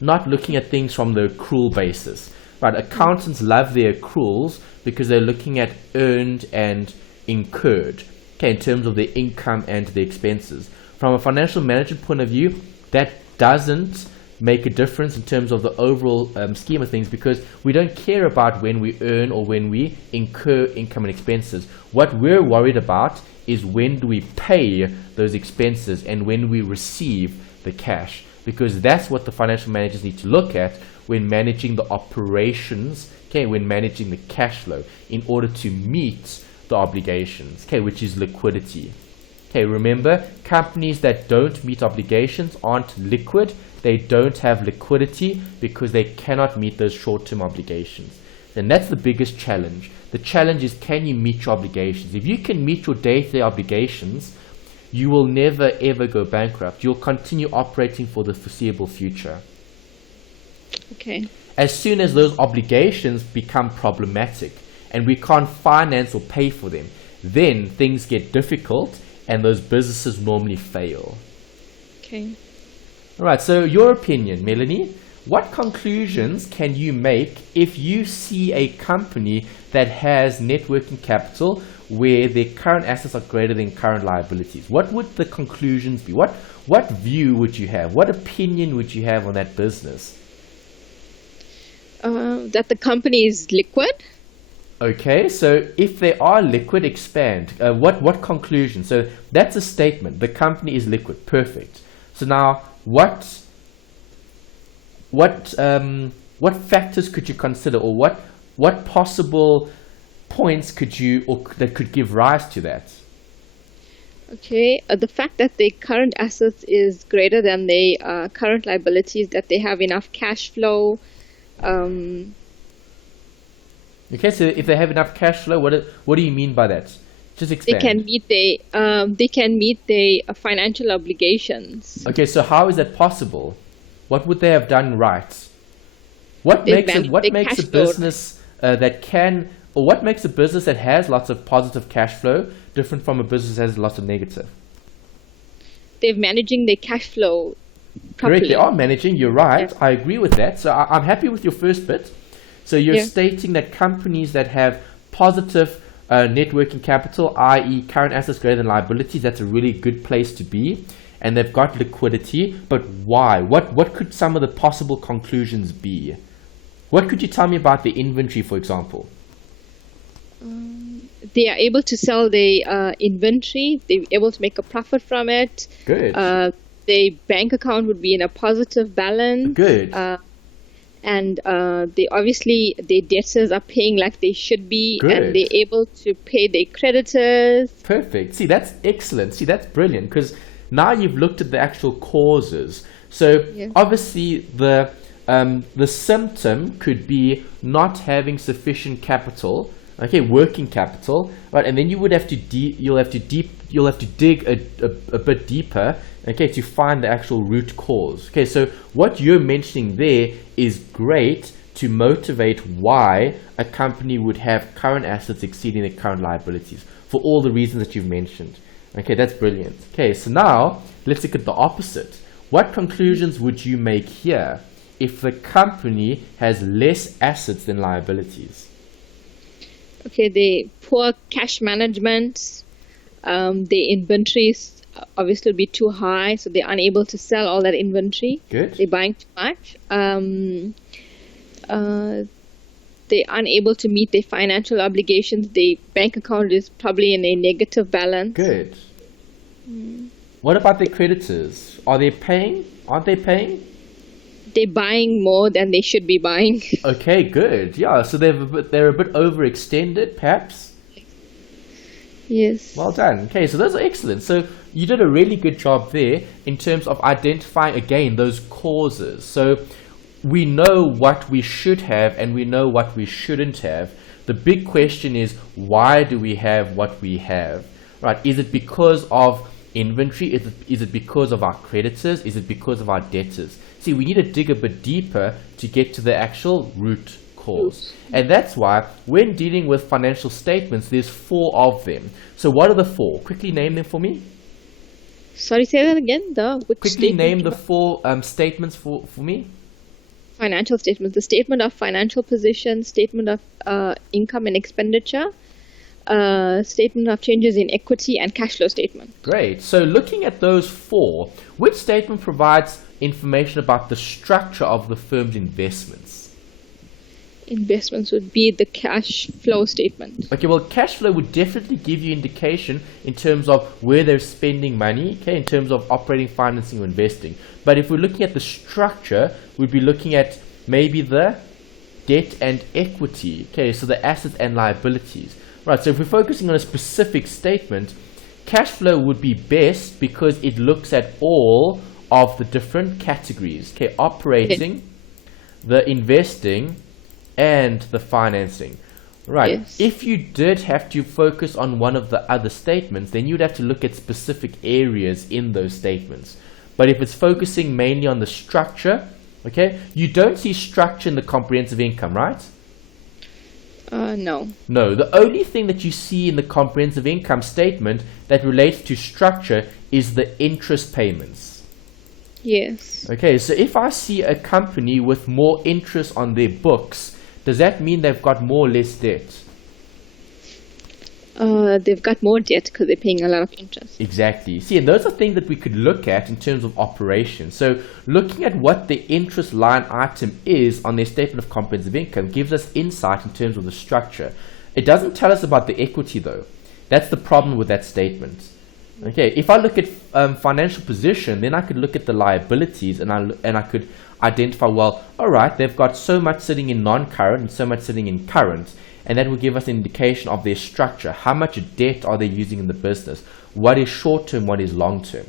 not looking at things from the accrual basis. Right, accountants love their accruals because they're looking at earned and incurred, okay, in terms of the income and the expenses. From a financial management point of view, that doesn't make a difference in terms of the overall scheme of things, because we don't care about when we earn or when we incur income and expenses. What we're worried about is when do we pay those expenses and when we receive the cash, because that's what the financial managers need to look at when managing the operations, okay, when managing the cash flow in order to meet the obligations, okay, which is liquidity. Okay, remember, companies that don't meet obligations aren't liquid. They don't have liquidity because they cannot meet those short-term obligations. And that's the biggest challenge. The challenge is, can you meet your obligations? If you can meet your day-to-day obligations, you will never ever go bankrupt. You'll continue operating for the foreseeable future. Okay. As soon as those obligations become problematic and we can't finance or pay for them, then things get difficult and those businesses normally fail. Okay. All right, so your opinion, Melanie, what conclusions can you make if you see a company that has net working capital where their current assets are greater than current liabilities? What would the conclusions be? What view would you have? What opinion would you have on that business? That the company is liquid. Okay, so if they are liquid, expand. What conclusion? So that's a statement. The company is liquid. Perfect. So now, what factors could you consider, or what possible points could you, or that could give rise to that? Okay, the fact that the current assets is greater than the current liabilities, that they have enough cash flow. Okay, so if they have enough cash flow, what do you mean by that? Just expand. They can meet the financial obligations. Okay, so how is that possible? What would they have done right? What makes a business that can, or what makes a business that has lots of positive cash flow different from a business that has lots of negative? They're managing their cash flow properly. Correct, they are managing, you're right. Yeah. I agree with that. So I'm happy with your first bit. So you're stating that companies that have positive net working capital, i.e. current assets greater than liabilities, that's a really good place to be. And they've got liquidity, but why? What could some of the possible conclusions be? What could you tell me about the inventory, for example? They are able to sell the inventory. They're able to make a profit from it. Good. The bank account would be in a positive balance. Good. And they obviously, their debtors are paying like they should be. Good. And they're able to pay their creditors. Perfect. See, that's excellent. See, that's brilliant, because now you've looked at the actual causes. So obviously the symptom could be not having sufficient capital Okay, working capital, right? And then you would have to you'll have to dig a bit deeper, okay, to find the actual root cause. Okay, so what you're mentioning there is great to motivate why a company would have current assets exceeding their current liabilities for all the reasons that you've mentioned. Okay, that's brilliant. Okay, so now let's look at the opposite. What conclusions would you make here if the company has less assets than liabilities? Okay, the poor cash management, the inventories obviously will be too high, so they're unable to sell all that inventory. Good. They're buying too much. They're unable to meet their financial obligations. The bank account is probably in a negative balance. Good. What about their creditors? Are they paying? Aren't they paying? They're buying more than they should be buying. Okay, good. Yeah, so they're a bit overextended, perhaps. Yes. Well done. Okay, so those are excellent. So you did a really good job there in terms of identifying, again, those causes. So we know what we should have and we know what we shouldn't have. The big question is, why do we have what we have? Right? Is it because of inventory? Is it because of our creditors? Is it because of our debtors? See, we need to dig a bit deeper to get to the actual root cause. And that's why when dealing with financial statements, there's 4 of them. So what are the 4? Quickly name them for me. Sorry, say that again. Quickly name the 4 statements for me. Financial statements. The statement of financial position, statement of income and expenditure, statement of changes in equity, and cash flow statement. Great. So looking at those 4, which statement provides information about the structure of the firm's investments? Investments would be the cash flow statement. Okay, well, cash flow would definitely give you indication in terms of where they're spending money, okay, in terms of operating, financing, or investing. But if we're looking at the structure, we'd be looking at maybe the debt and equity, okay, so the assets and liabilities. Right, so if we're focusing on a specific statement, cash flow would be best because it looks at all of the different categories, okay, operating, the investing, and the financing. Right. Yes. If you did have to focus on one of the other statements, then you'd have to look at specific areas in those statements. But if it's focusing mainly on the structure, okay, you don't see structure in the comprehensive income, right? No. No, the only thing that you see in the comprehensive income statement that relates to structure is the interest payments. Yes. Okay, so if I see a company with more interest on their books, does that mean they've got more or less debt? They've got more debt because they're paying a lot of interest. Exactly. See, and those are things that we could look at in terms of operation. So looking at what the interest line item is on their statement of comprehensive income gives us insight in terms of the structure. It doesn't tell us about the equity though. That's the problem with that statement. Okay, if I look at financial position, then I could look at the liabilities and I could identify, well, all right, they've got so much sitting in non-current and so much sitting in current. And that will give us an indication of their structure. How much debt are they using in the business? What is short-term, what is long-term?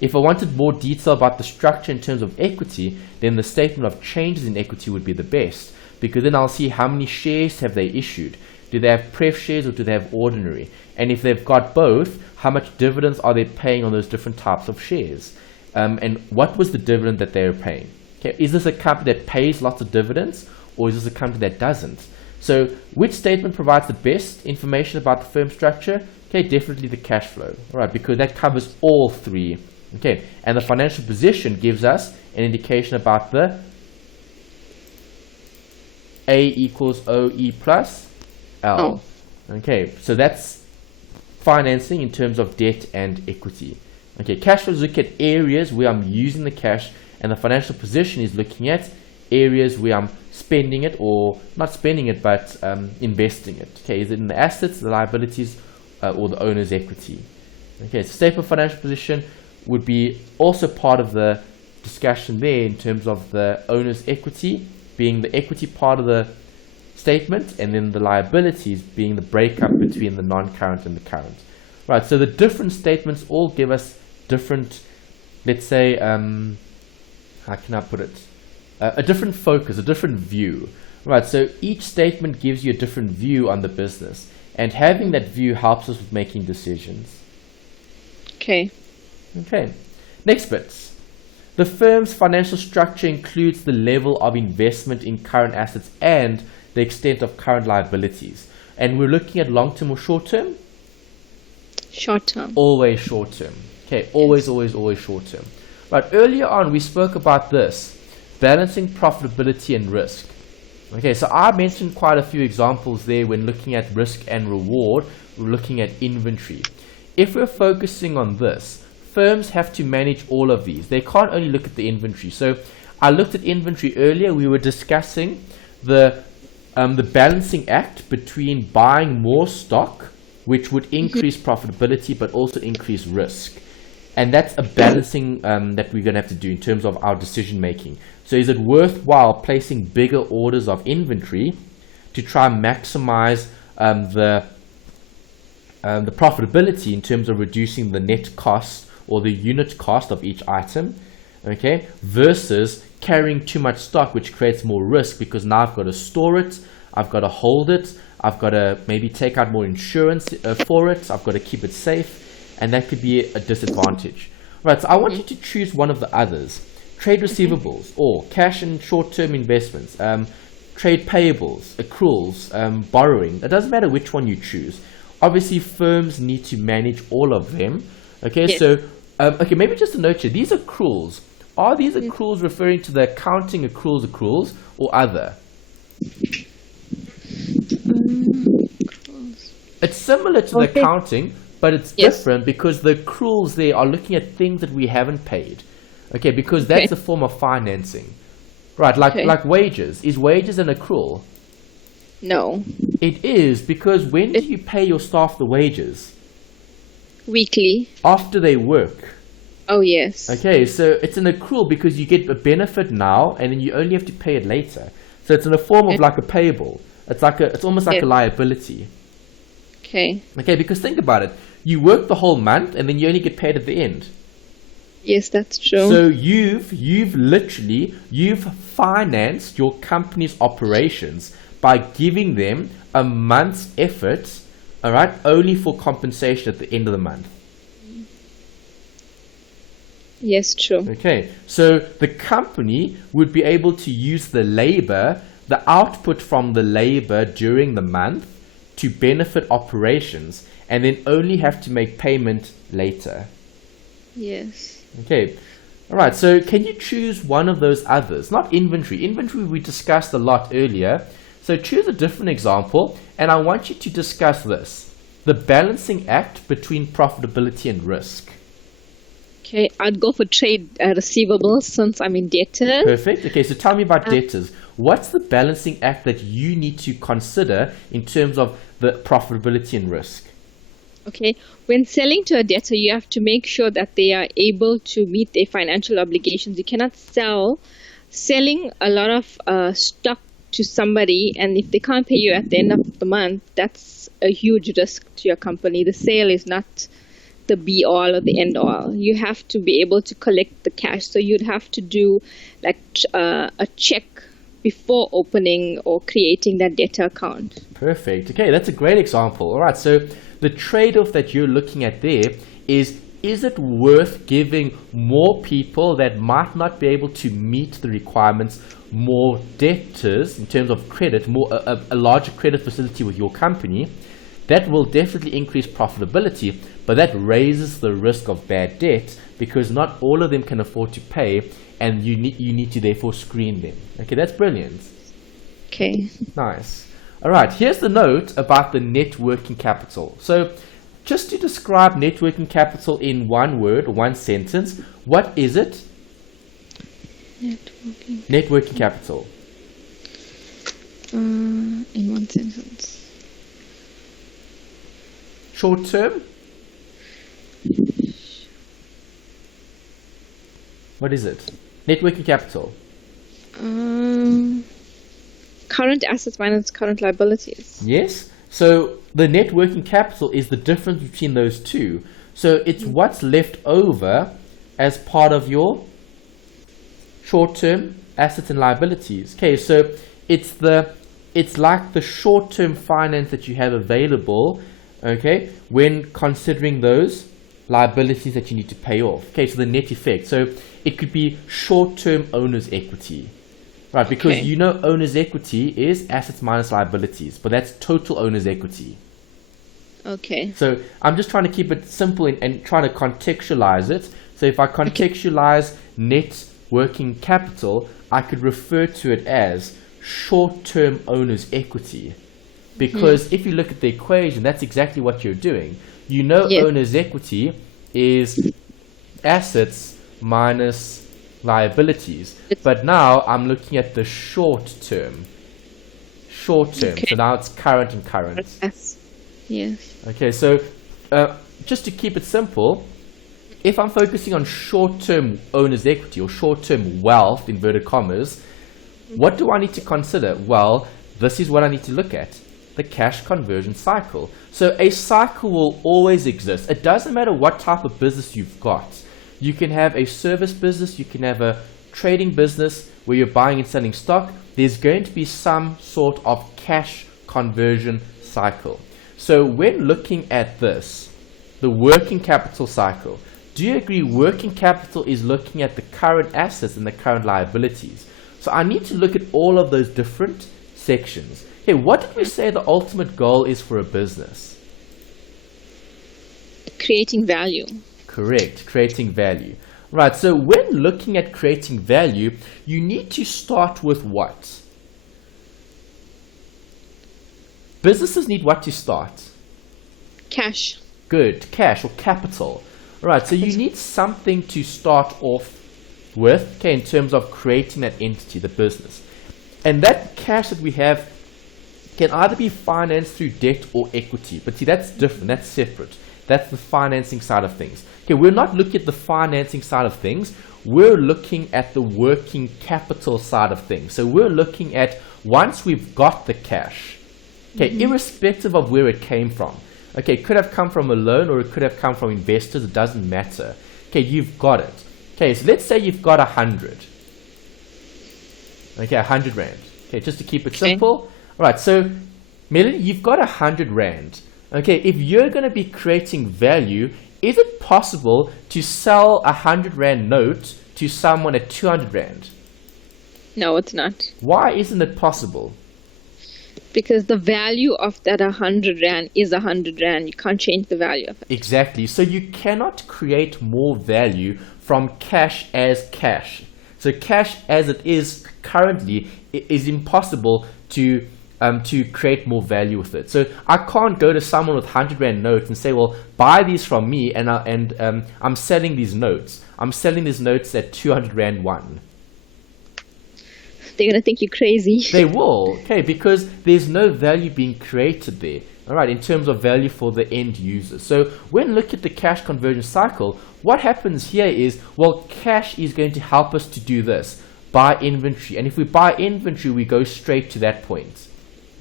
If I wanted more detail about the structure in terms of equity, then the statement of changes in equity would be the best. Because then I'll see how many shares have they issued. Do they have pref shares or do they have ordinary? And if they've got both, how much dividends are they paying on those different types of shares? And what was the dividend that they were paying? Okay, is this a company that pays lots of dividends or is this a company that doesn't? So which statement provides the best information about the firm structure? Okay, definitely the cash flow, all right, because that covers all 3. Okay, and the financial position gives us an indication about the A equals OE plus L. Okay, so that's financing in terms of debt and equity. Okay, cash flows look at areas where I'm using the cash, and the financial position is looking at areas where I'm spending it or not spending it but investing it. Okay, is it in the assets, the liabilities, or the owner's equity? Okay, so statement of financial position would be also part of the discussion there in terms of the owner's equity being the equity part of the statement and then the liabilities being the breakup between the non-current and the current. Right, so the different statements all give us different, let's say, how can I put it? A different focus, a different view, Right, so each statement gives you a different view on the business, and having that view helps us with making decisions. Okay. Okay, next bits. The firm's financial structure includes the level of investment in current assets and the extent of current liabilities. And we're looking at long-term or short-term? Short-term. Always short-term. Okay, always short-term. Right, earlier on we spoke about this, balancing profitability and risk. Okay, so I mentioned quite a few examples there when looking at risk and reward. We're looking at inventory. If we're focusing on this, firms have to manage all of these. They can't only look at the inventory. So I looked at inventory earlier. We were discussing the balancing act between buying more stock, which would increase profitability but also increase risk. And that's a balancing that we're going to have to do in terms of our decision making. So is it worthwhile placing bigger orders of inventory to try and maximize the profitability in terms of reducing the net cost or the unit cost of each item, okay, versus carrying too much stock, which creates more risk because now I've got to store it, I've got to hold it, I've got to maybe take out more insurance for it, I've got to keep it safe, and that could be a disadvantage. Right, so I want you to choose one of the others. Trade receivables or cash and short-term investments, trade payables, accruals, borrowing. It doesn't matter which one you choose. Obviously, firms need to manage all of them. Okay, yes. So, okay, maybe just a note here. These accruals, are these accruals referring to the accounting accruals or other? It's similar to the accounting, but it's different because the accruals there are looking at things that we haven't paid. Okay, because that's a form of financing. Right, like wages. Is wages an accrual? No. It is, because when do you pay your staff the wages? Weekly. After they work. Oh, yes. Okay, so it's an accrual because you get a benefit now and then you only have to pay it later. So it's in a form of like a payable. It's almost like a liability. Okay. Okay, because think about it. You work the whole month and then you only get paid at the end. Yes, that's true. So you've financed your company's operations by giving them a month's effort, all right, only for compensation at the end of the month. Yes, true. Okay, so the company would be able to use the output from the labor during the month to benefit operations and then only have to make payment later. Yes. Okay, all right, so can you choose one of those others? Not inventory. Inventory we discussed a lot earlier. So choose a different example, and I want you to discuss this. The balancing act between profitability and risk. Okay, I'd go for trade receivables since I'm in debtors. Perfect. Okay, so tell me about debtors. What's the balancing act that you need to consider in terms of the profitability and risk? Okay, when selling to a debtor, you have to make sure that they are able to meet their financial obligations. You cannot selling a lot of stock to somebody, and if they can't pay you at the end of the month, that's a huge risk to your company. The sale is not the be all or the end all. You have to be able to collect the cash. So you'd have to do like a check before opening or creating that debtor account. Perfect. Okay, that's a great example. All right, so the trade-off that you're looking at there is it worth giving more people that might not be able to meet the requirements more debtors in terms of credit, a larger credit facility with your company? That will definitely increase profitability, but that raises the risk of bad debt because not all of them can afford to pay, and you need to therefore screen them. Okay, that's brilliant. Okay. Nice. All right, here's the note about the net working capital. So just to describe net working capital in one word, one sentence, what is it? Net working capital. In one sentence. Short term? What is it? Net working capital. Current assets minus current liabilities. Yes. So the net working capital is the difference between those two. So it's what's left over as part of your short-term assets and liabilities. Okay, so it's like the short-term finance that you have available, okay, when considering those liabilities that you need to pay off. Okay, so the net effect. So it could be short-term owner's equity, right? Because you know owner's equity is assets minus liabilities, but that's total owner's equity. Okay. So I'm just trying to keep it simple and trying to contextualize it. So if I contextualize net working capital, I could refer to it as short-term owner's equity. Because if you look at the equation, that's exactly what you're doing. You know owner's equity is assets minus liabilities. But now I'm looking at the short term. So now it's current and current. Yes. Okay, so just to keep it simple, if I'm focusing on short-term owner's equity or short-term wealth, inverted commas, what do I need to consider? Well, this is what I need to look at. The cash conversion cycle. So a cycle will always exist. It doesn't matter what type of business you've got. You can have a service business, you can have a trading business where you're buying and selling stock. There's going to be some sort of cash conversion cycle. So when looking at this, the working capital cycle, do you agree working capital is looking at the current assets and the current liabilities? So I need to look at all of those different sections. Okay, what did we say the ultimate goal is for a business? Creating value. Correct, creating value. Right, so when looking at creating value, you need to start with what? Businesses need what to start? Cash. Good, cash or capital. Right, so you need something to start off with, okay, in terms of creating that entity, the business. And that cash that we have can either be financed through debt or equity. But see, that's different, that's separate. That's the financing side of things. Okay, we're not looking at the financing side of things. We're looking at the working capital side of things. So we're looking at once we've got the cash, okay, irrespective of where it came from. Okay, it could have come from a loan or it could have come from investors. It doesn't matter. Okay, you've got it. Okay, so let's say you've got 100. Okay, 100 Rand. Okay, just to keep it simple. All right, so Melanie, you've got 100 Rand. Okay, if you're going to be creating value, is it possible to sell a 100 Rand note to someone at 200 Rand? No, it's not. Why isn't it possible? Because the value of that 100 Rand is 100 Rand. You can't change the value of it. Exactly. So you cannot create more value from cash as cash. So cash as it is currently is impossible to create more value with it. So I can't go to someone with 100 Rand notes and say, well, buy these from me, and I'm selling these notes. I'm selling these notes at 200 Rand one. They're going to think you're crazy. They will, okay, because there's no value being created there, all right, in terms of value for the end user. So when look at the cash conversion cycle, what happens here is, well, cash is going to help us to do this, buy inventory. And if we buy inventory, we go straight to that point.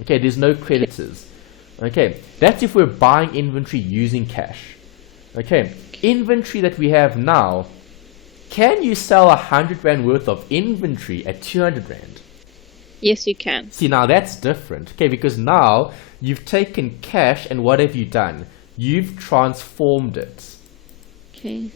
Okay, there's no creditors. Okay, that's if we're buying inventory using cash. Okay, inventory that we have now, can you sell 100 Rand worth of inventory at 200 Rand? Yes, you can. See, now that's different. Okay, because now you've taken cash and what have you done? You've transformed it. Okay.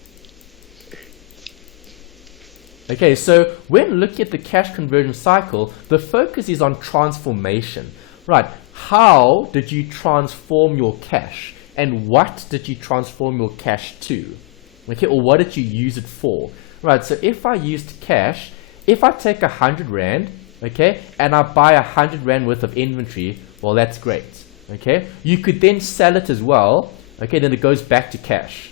Okay, so when looking at the cash conversion cycle, the focus is on transformation. Right, how did you transform your cash? And what did you transform your cash to? Okay, or what did you use it for? Right, so if I used cash, if I take 100 Rand, okay, and I buy 100 Rand worth of inventory, well, that's great. Okay, you could then sell it as well. Okay, then it goes back to cash.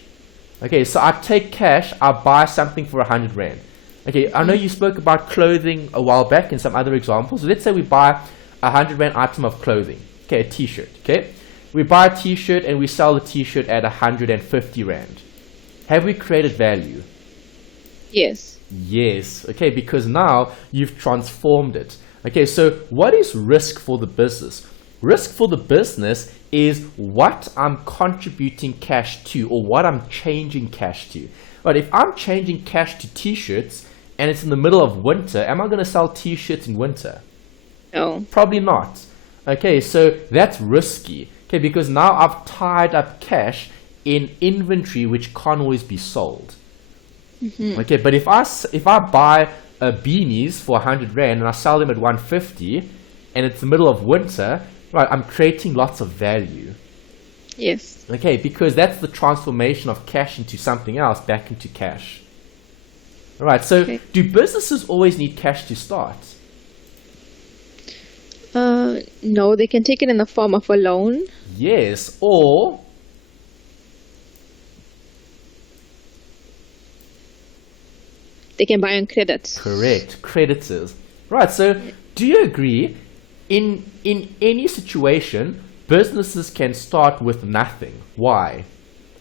Okay, so I take cash, I buy something for 100 Rand. Okay, I know you spoke about clothing a while back in some other examples. So let's say we buy a 100 Rand item of clothing. Okay, a t-shirt. Okay, we buy a t-shirt and we sell the t-shirt at 150 Rand. Have we created value? Yes. Yes. Okay, because now you've transformed it. Okay, so what is risk for the business? Risk for the business is what I'm contributing cash to or what I'm changing cash to. But if I'm changing cash to t-shirts and it's in the middle of winter, am I going to sell t-shirts in winter? No. Probably not. Okay, so that's risky. Okay, because now I've tied up cash in inventory which can't always be sold. Okay, but if I buy beanies for 100 rand and I sell them at 150, and it's the middle of winter, right? I'm creating lots of value. Yes. Okay, because that's the transformation of cash into something else, back into cash. All right. So, do businesses always need cash to start? No, they can take it in the form of a loan. Yes, or they can buy on credit. Correct, creditors. Right. So, do you agree? In any situation, businesses can start with nothing. Why?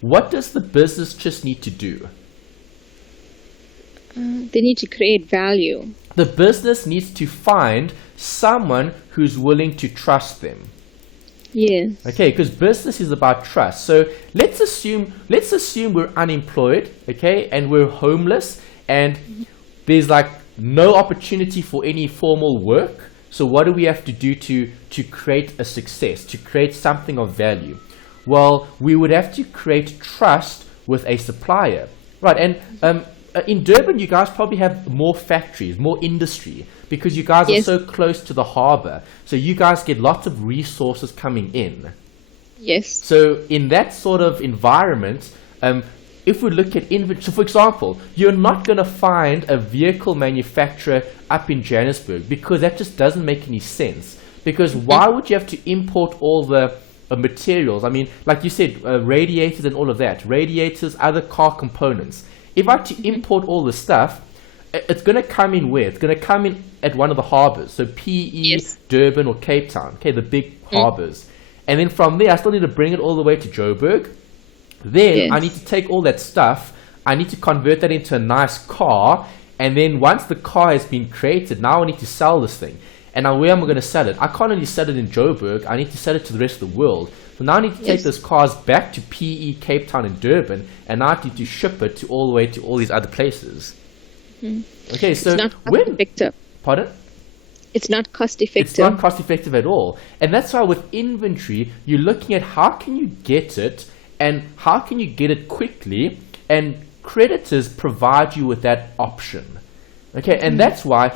What does the business just need to do? They need to create value. The business needs to find someone who's willing to trust them. Yes. Okay, because business is about trust. So let's assume we're unemployed, okay, and we're homeless, and there's like no opportunity for any formal work. So what do we have to do to create a success, to create something of value? Well, we would have to create trust with a supplier, right? And in Durban, you guys probably have more factories, more industry, because you guys are so close to the harbor. So you guys get lots of resources coming in. Yes. So in that sort of environment, if we look at inventory, so for example, you're not going to find a vehicle manufacturer up in Johannesburg because that just doesn't make any sense. Because why would you have to import all the materials? I mean, like you said, radiators and all of that, radiators, other car components. If I had to import all the stuff, it's going to come in where? It's going to come in at one of the harbors. So PE, Durban or Cape Town, okay, the big harbors. And then from there, I still need to bring it all the way to Joburg. Then I need to take all that stuff, I need to convert that into a nice car, and then once the car has been created, now I need to sell this thing. And now where am I going to sell it? I can't only sell it in Joburg, I need to sell it to the rest of the world. So now I need to take those cars back to PE, Cape Town and Durban, and now I need to ship it to all the way to all these other places. Okay, so it's not cost effective. Pardon? It's not cost effective. It's not cost effective at all. And that's why with inventory, you're looking at how can you get it and how can you get it quickly, and creditors provide you with that option. Okay, and that's why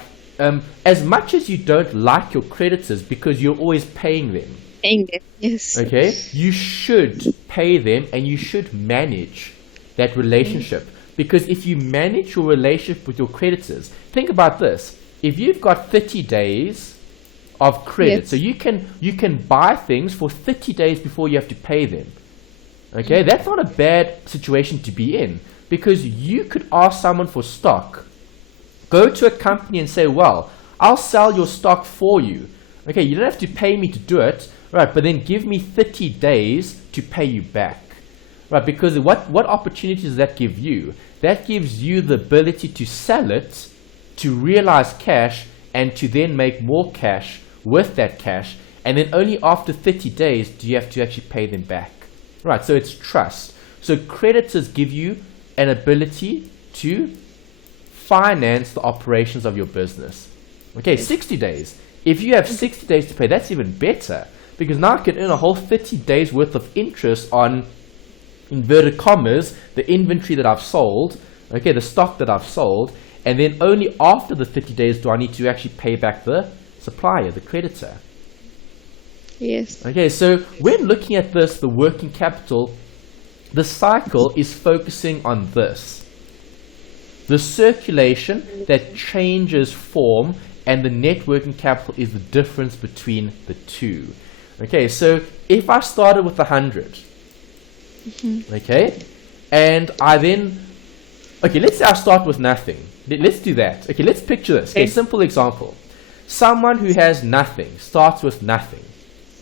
as much as you don't like your creditors because you're always paying them, yes. Okay, you should pay them and you should manage that relationship. Because if you manage your relationship with your creditors, think about this. If you've got 30 days of credit, so you can buy things for 30 days before you have to pay them. Okay, that's not a bad situation to be in, because you could ask someone for stock. Go to a company and say, well, I'll sell your stock for you. Okay, you don't have to pay me to do it, right? But then give me 30 days to pay you back, right? Because what opportunities does that give you? That gives you the ability to sell it, to realize cash, and to then make more cash with that cash. And then only after 30 days do you have to actually pay them back, right? So it's trust. So creditors give you an ability to finance the operations of your business. Okay, 60 days. If you have 60 days to pay, that's even better, because now I can earn a whole 30 days worth of interest on, inverted commas, the inventory that I've sold, okay, the stock that I've sold, and then only after the 30 days do I need to actually pay back the supplier, the creditor. Yes. Okay, so when looking at this, the working capital, the cycle is focusing on this. The circulation that changes form, and the net working capital is the difference between the two. Okay, so if I started with 100, okay, and I then, okay, let's say I start with nothing. Let's do that. Okay, let's picture this. Okay, simple example. Someone who has nothing, starts with nothing.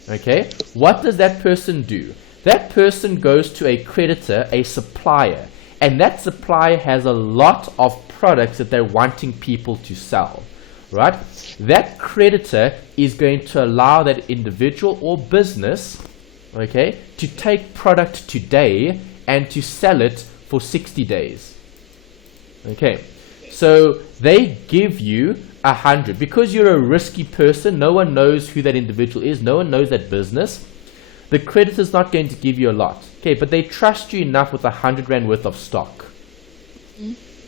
Okay, what does that person do? That person goes to a creditor, a supplier, and that supplier has a lot of products that they're wanting people to sell, right? That creditor is going to allow that individual or business, okay, to take product today and to sell it for 60 days. Okay, so they give you 100. Because you're a risky person, no one knows who that individual is, no one knows that business, the creditor's not going to give you a lot. Okay, but they trust you enough with 100 Rand worth of stock.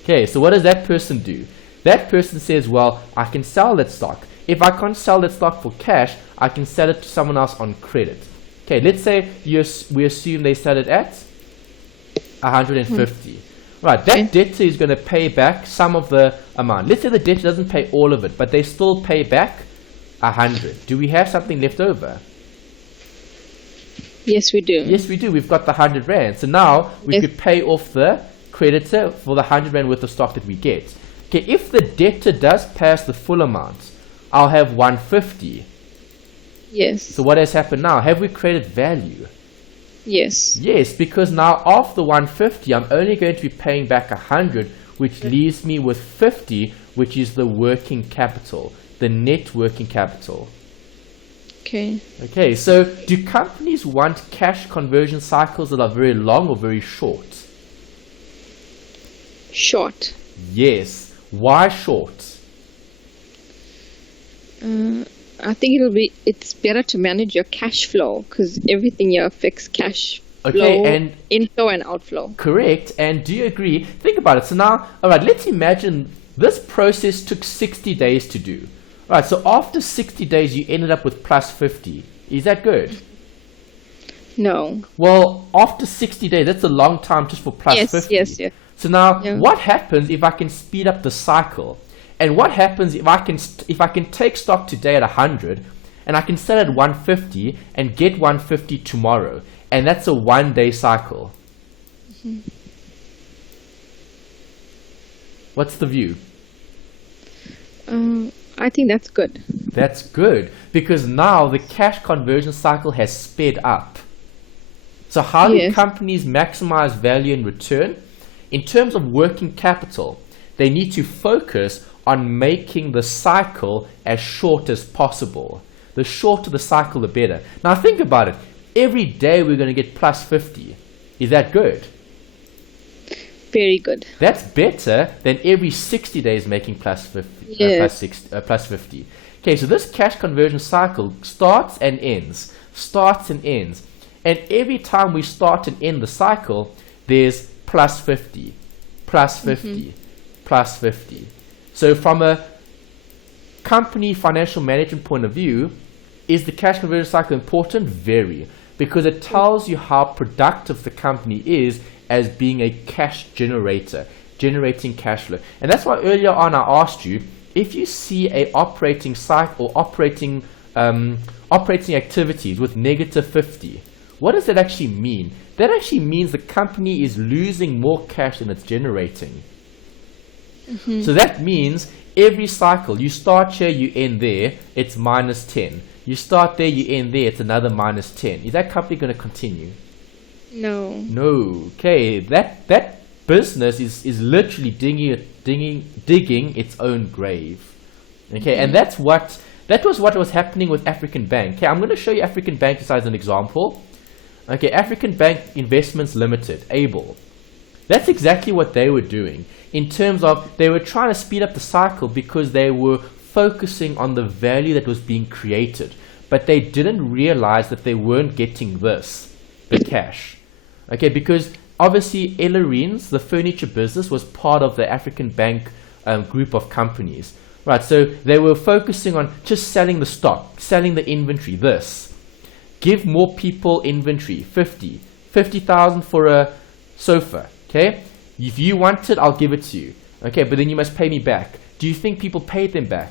Okay, so what does that person do? That person says, well, I can sell that stock. If I can't sell that stock for cash, I can sell it to someone else on credit. Okay, let's say we assume they sell it at 150. Right, that debtor is going to pay back some of the amount. Let's say the debtor doesn't pay all of it, but they still pay back 100. Do we have something left over? Yes, we do. Yes, we do. We've got the 100 Rand. So now we could pay off the creditor for the 100 Rand worth of stock that we get. Okay, if the debtor does pass the full amount, I'll have 150. Yes. So what has happened now? Have we created value? Yes. Yes, because now of the 150, I'm only going to be paying back 100, which leaves me with 50, which is the working capital, the net working capital. Okay. Okay, so do companies want cash conversion cycles that are very long or very short? Short. Yes. Why short? I think it's better to manage your cash flow because everything here affects cash flow, and inflow and outflow. Correct. And do you agree? Think about it. So now, all right, let's imagine this process took 60 days to do. All right, so after 60 days, you ended up with plus 50. Is that good? No. Well, after 60 days, that's a long time just for plus 50. Yes. So now, what happens if I can speed up the cycle? And what happens if I can take stock today at 100 and I can sell at 150 and get 150 tomorrow? And that's a 1-day cycle. What's the view? I think that's good. That's good because now the cash conversion cycle has sped up. So how do companies maximize value and return? In terms of working capital, they need to focus on making the cycle as short as possible. The shorter the cycle, the better. Now think about it. Every day we're going to get plus 50. Is that good? Very good. That's better than every 60 days making plus 50. Plus 50. Okay, so this cash conversion cycle starts and ends. Starts and ends. And every time we start and end the cycle, there's plus 50. Plus 50. Plus 50. So from a company financial management point of view, is the cash conversion cycle important? Very. Because it tells you how productive the company is as being a cash generator, generating cash flow. And that's why earlier on I asked you, if you see a operating cycle or operating activities with negative 50, what does that actually mean? That actually means the company is losing more cash than it's generating. So that means every cycle, you start here, you end there, it's minus 10. You start there, you end there, it's another minus 10. Is that company going to continue? No. No. Okay, that business is literally digging its own grave. Okay, and that was what was happening with African Bank. Okay, I'm going to show you African Bank as an example. Okay, African Bank Investments Limited, ABLE. That's exactly what they were doing. In terms of, they were trying to speed up the cycle because they were focusing on the value that was being created. But they didn't realize that they weren't getting the cash. Okay, because obviously Ellerines, the furniture business, was part of the African Bank group of companies. Right, so they were focusing on just selling the stock, selling the inventory, Give more people inventory, 50,000 for a sofa, okay? If you want it, I'll give it to you. Okay, but then you must pay me back. Do you think people paid them back?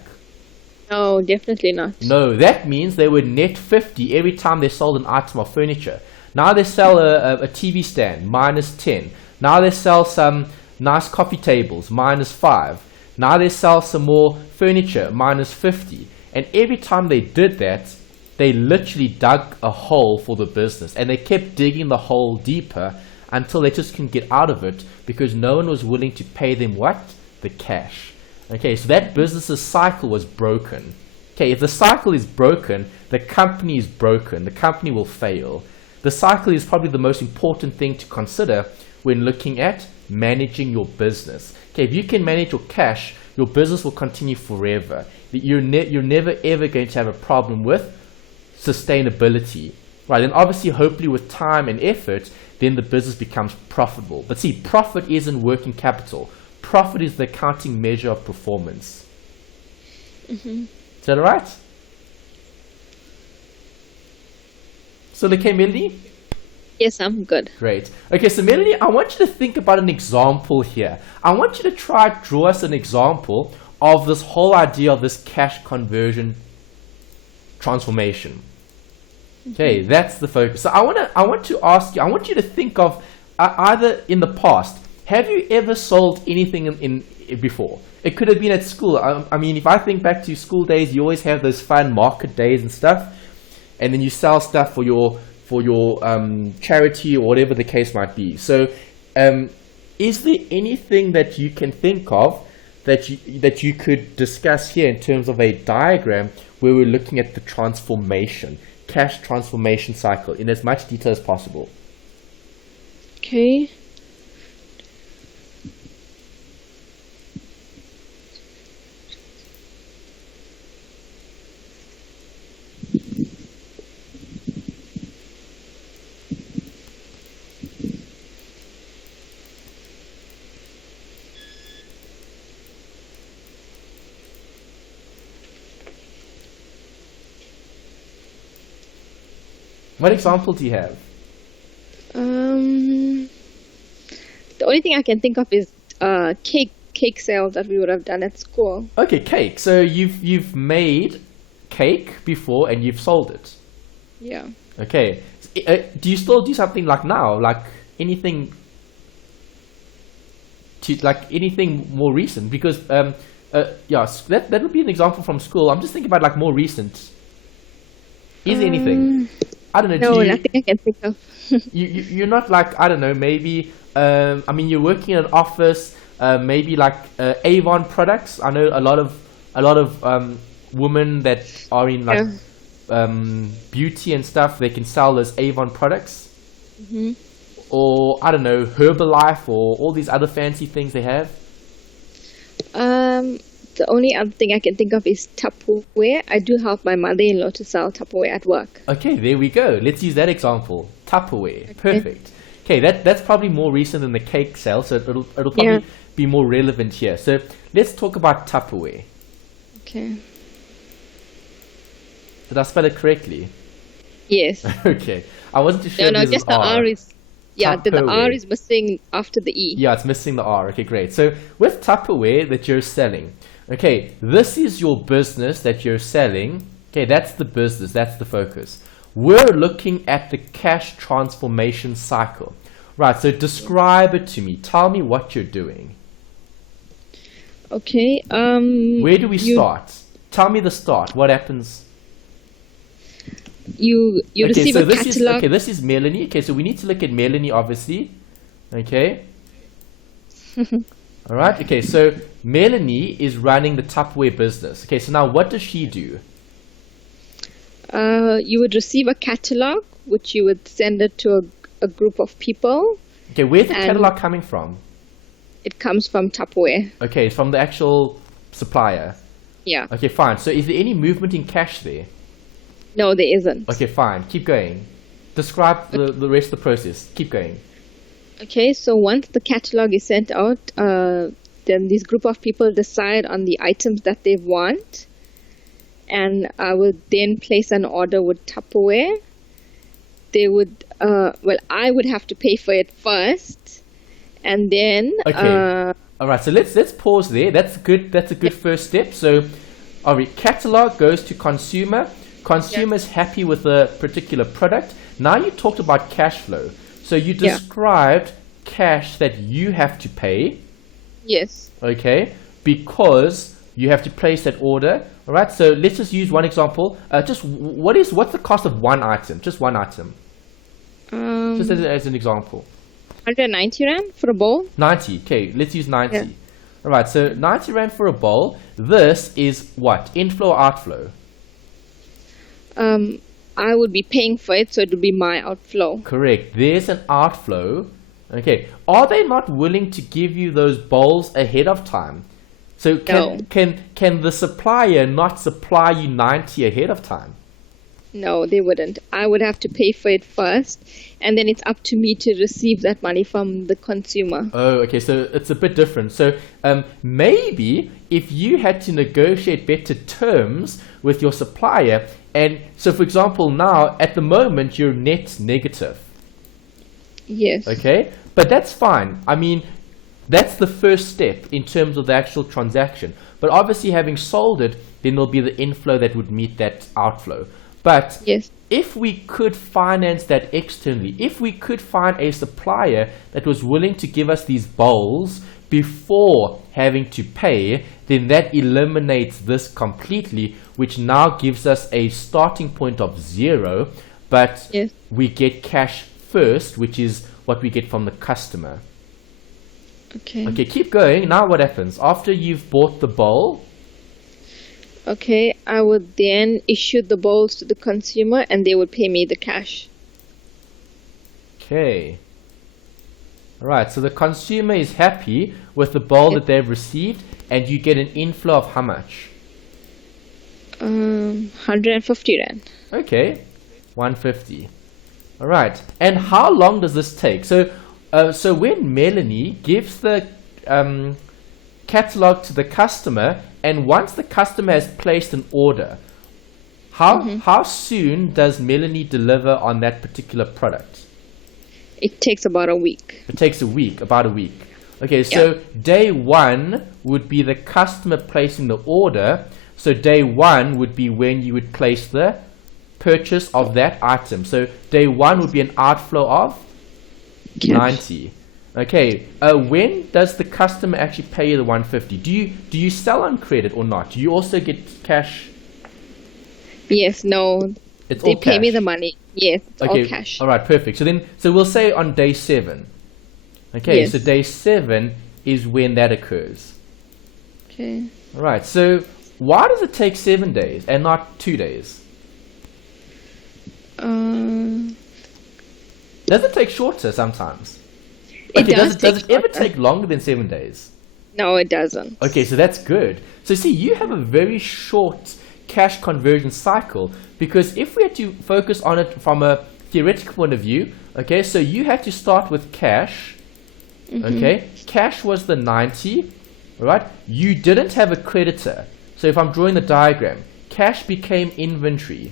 No, definitely not. No, that means they would net 50 every time they sold an item of furniture. Now they sell a TV stand, minus 10. Now they sell some nice coffee tables, minus 5. Now they sell some more furniture, minus 50. And every time they did that, they literally dug a hole for the business. And they kept digging the hole deeper until they just couldn't get out of it because no one was willing to pay them what? The cash. Okay, so that business's cycle was broken. Okay, if the cycle is broken, the company is broken. The company will fail. The cycle is probably the most important thing to consider when looking at managing your business. Okay, if you can manage your cash, your business will continue forever. You're never ever going to have a problem with sustainability, right? And obviously, hopefully with time and effort, then the business becomes profitable. But see, profit isn't working capital. Profit is the accounting measure of performance. Is that all right? So, okay, Melanie? Yes, I'm good. Great. Okay, so Melanie, I want you to think about an example here. I want you to try to draw us an example of this whole idea of this cash conversion transformation. Okay, that's the focus. So I want to ask you, I want you to think of either in the past, have you ever sold anything in before? It could have been at school. I mean, if I think back to school days, you always have those fun market days and stuff, and then you sell stuff for your charity or whatever the case might be. So, is there anything that you can think of that you could discuss here in terms of a diagram where we're looking at the transformation, cash transformation cycle in as much detail as possible? Okay. What example do you have? The only thing I can think of is cake sales that we would have done at school. Okay, cake. So you've made cake before and you've sold it. Yeah. Okay. Do you still do something like now, like anything more recent? Because that would be an example from school. I'm just thinking about like more recent. Is there anything? I don't know. No, nothing I can think of. You're not like, I don't know, maybe, I mean, you're working in an office, maybe like Avon products. I know a lot of women that are in like beauty and stuff, they can sell those Avon products. Or, I don't know, Herbalife or all these other fancy things they have. The only other thing I can think of is Tupperware. I do help my mother-in-law to sell Tupperware at work. Okay, there we go. Let's use that example. Tupperware. Okay. Perfect. Okay, that's probably more recent than the cake sale, so it'll probably be more relevant here. So let's talk about Tupperware. Okay. Did I spell it correctly? Yes. Okay. I wasn't too sure. No, just the R is... Yeah, the R is missing after the E. Yeah, it's missing the R. Okay, great. So with Tupperware that you're selling, okay, this is your business that you're selling. Okay, that's the business. That's the focus. We're looking at the cash transformation cycle. Right, so describe it to me. Tell me what you're doing. Okay. Where do we start? Tell me the start. What happens? You receive a catalog. This is Melanie. Okay, so we need to look at Melanie, obviously. Okay. All right. Okay, so Melanie is running the Tupperware business. Okay, so now what does she do? You would receive a catalog, which you would send it to a group of people. Okay, where's the catalog coming from? It comes from Tupperware. Okay, it's from the actual supplier. Yeah. Okay, fine. So is there any movement in cash there? No, there isn't. Okay, fine. Keep going. Describe the rest of the process. Keep going. Okay, so once the catalog is sent out, then this group of people decide on the items that they want, and I would then place an order with Tupperware. They would, I would have to pay for it first, and then. Okay. All right. So let's pause there. That's good. That's a good first step. So, all right, catalog goes to consumer. Consumer's happy with a particular product. Now you talked about cash flow. So you described cash that you have to pay. Yes. Okay. Because you have to place that order. All right. So let's just use one example. What's the cost of one item? Just one item. Just as an example. 190 Rand for a bowl. 90. Okay. Let's use 90. Yeah. All right. So 90 Rand for a bowl. This is what? Inflow or outflow? I would be paying for it, so it would be my outflow. Correct. There's an outflow. Okay. Are they not willing to give you those bowls ahead of time? So No. can the supplier not supply you 90 ahead of time? No, they wouldn't. I would have to pay for it first, and then it's up to me to receive that money from the consumer. Oh, okay, so it's a bit different. So maybe if you had to negotiate better terms with your supplier, and so for example, now at the moment you're net negative. Yes. Okay, but that's fine. I mean, that's the first step in terms of the actual transaction. But obviously, having sold it, then there'll be the inflow that would meet that outflow. But Yes. if we could finance that externally, if we could find a supplier that was willing to give us these bowls before having to pay, then that eliminates this completely, which now gives us a starting point of 0, but Yes. we get cash first, which is what we get from the customer. Okay. Okay, keep going. Now what happens? After you've bought the bowl, Okay, I would then issue the bowls to the consumer, and they would pay me the cash. okay. Alright, so the consumer is happy with the bowl that they've received, and you get an inflow of how much? 150 rand. Okay, 150. Alright, and how long does this take? So when Melanie gives the catalog to the customer, and once the customer has placed an order, how soon does Melanie deliver on that particular product? It takes about a week. It takes a week, about a week. Okay, so day 1 would be the customer placing the order. So day 1 would be when you would place the purchase of that item. So day 1 would be an outflow of Cash. 90. Okay, when does the customer actually pay you the 150? Do you sell on credit or not? Do you also get cash? Yes, no. It's They all pay me cash. the money. Yes, it's Okay, all cash. all right, perfect. So we'll say on day 7. Okay, Yes. so day 7 is when that occurs. Okay. All right, so why does it take 7 days and not 2 days? Does it take shorter sometimes? It does does take it ever shorter. take longer than 7 days? No, it doesn't. Okay, so that's good. So see, you have a very short cash conversion cycle, because if we had to focus on it from a theoretical point of view, okay, so you had to start with cash, okay, cash was the 90, right? You didn't have a creditor. So if I'm drawing the diagram, cash became inventory,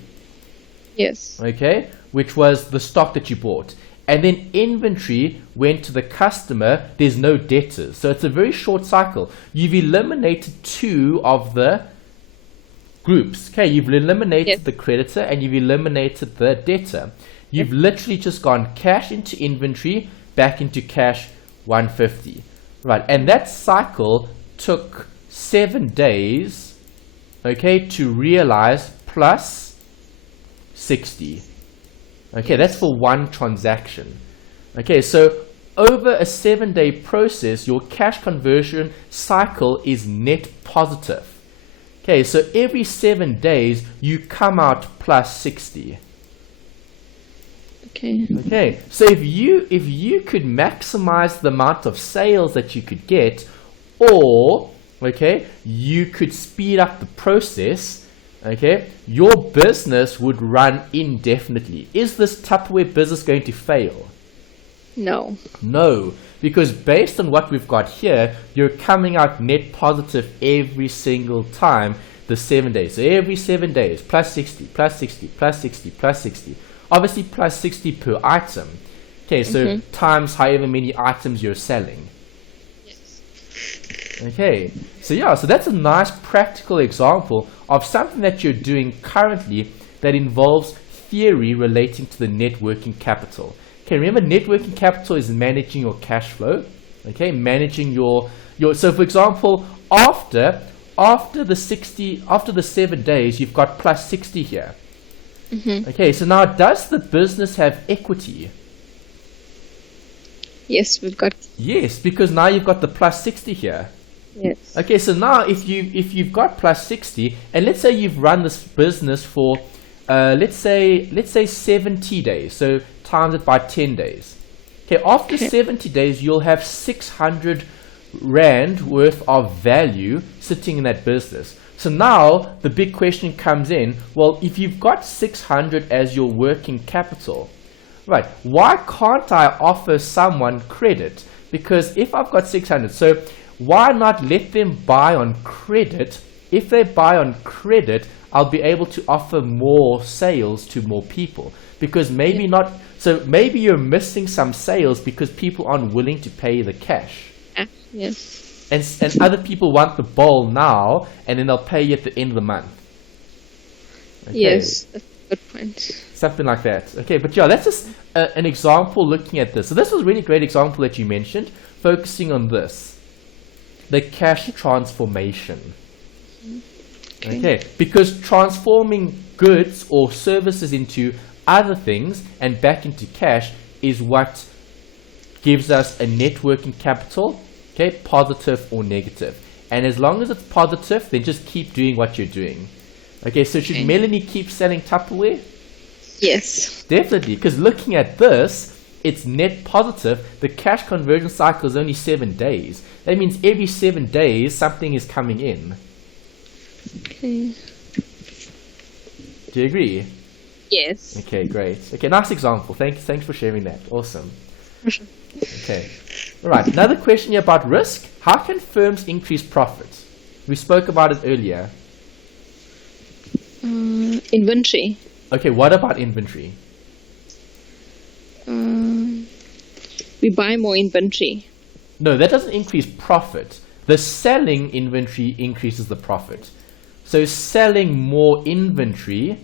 Yes. okay, which was the stock that you bought. And then inventory went to the customer. There's no debtors. So it's a very short cycle. You've eliminated 2 of the groups. Okay, you've eliminated Yes. the creditor and you've eliminated the debtor. You've literally just gone cash into inventory, back into cash 150. Right, and that cycle took 7 days, okay, to realize plus 60. Okay, that's for one transaction. Okay, so over a 7-day process, your cash conversion cycle is net positive. Okay, so every 7 days, you come out plus 60. Okay. Okay, so if you could maximize the amount of sales that you could get, or okay, you could speed up the process, okay, your business would run indefinitely. Is this Tupperware business going to fail? No. No, because based on what we've got here, you're coming out net positive every single time the 7 days. So every 7 days, plus 60, plus 60, plus 60, plus 60. Obviously plus 60 per item. Okay, so times however many items you're selling. Okay, so yeah, so that's a nice practical example of something that you're doing currently that involves theory relating to the net working capital. Okay, remember, net working capital is managing your cash flow. Okay, managing your so for example, after the 7 days, you've got plus 60 here. Okay, so now does the business have equity? Yes, we've got. Yes, because now you've got the plus 60 here. Yes. Okay, so now if you've got plus 60, and let's say you've run this business for let's say 70 days, so times it by 10 days. Okay, after 70 days you'll have 600 rand worth of value sitting in that business. So now the big question comes in, well, if you've got 600 as your working capital, right, why can't I offer someone credit? Because if I've got 600, so why not let them buy on credit? If they buy on credit, I'll be able to offer more sales to more people. Because maybe not, so maybe you're missing some sales because people aren't willing to pay the cash. Yes. And other people want the bowl now, and then they'll pay you at the end of the month. Okay. Yes, that's a good point. Something like that. Okay, but yeah, that's just an example looking at this. So this was a really great example that you mentioned, focusing on this, the cash transformation. Okay, because transforming goods or services into other things and back into cash is what gives us a net working capital, okay, positive or negative. And as long as it's positive, then just keep doing what you're doing. Okay, so should Melanie keep selling Tupperware? Yes. Definitely, because looking at this, it's net positive. The cash conversion cycle is only 7 days. That means every 7 days, something is coming in. Okay. Do you agree? Yes. Okay, great. Okay, nice example. Thanks for sharing that. Awesome. Okay. All right. Another question here about risk. How can firms increase profits? We spoke about it earlier. Inventory. Okay, what about inventory? We buy more inventory. No, that doesn't increase profit. The selling inventory increases the profit. So selling more inventory,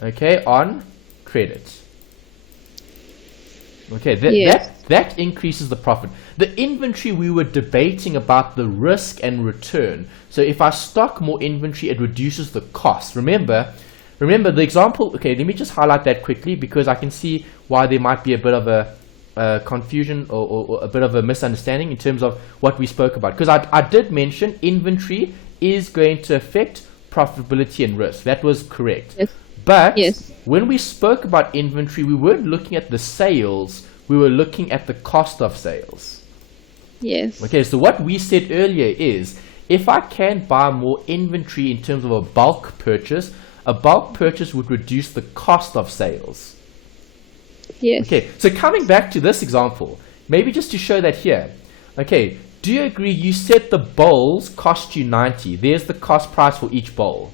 okay, on credit. Okay, that increases the profit. The inventory, we were debating about the risk and return. So if I stock more inventory, it reduces the cost. Remember the example. Okay, let me just highlight that quickly because I can see why there might be a bit of a confusion or a bit of a misunderstanding in terms of what we spoke about. Because I did mention inventory is going to affect profitability and risk. That was correct. Yes. But Yes. when we spoke about inventory, we weren't looking at the sales. We were looking at the cost of sales. Yes. Okay, so what we said earlier is if I can buy more inventory in terms of a bulk purchase would reduce the cost of sales. Yes. Okay, so coming back to this example, maybe just to show that here. Okay, do you agree you said the bowls cost you 90? There's the cost price for each bowl.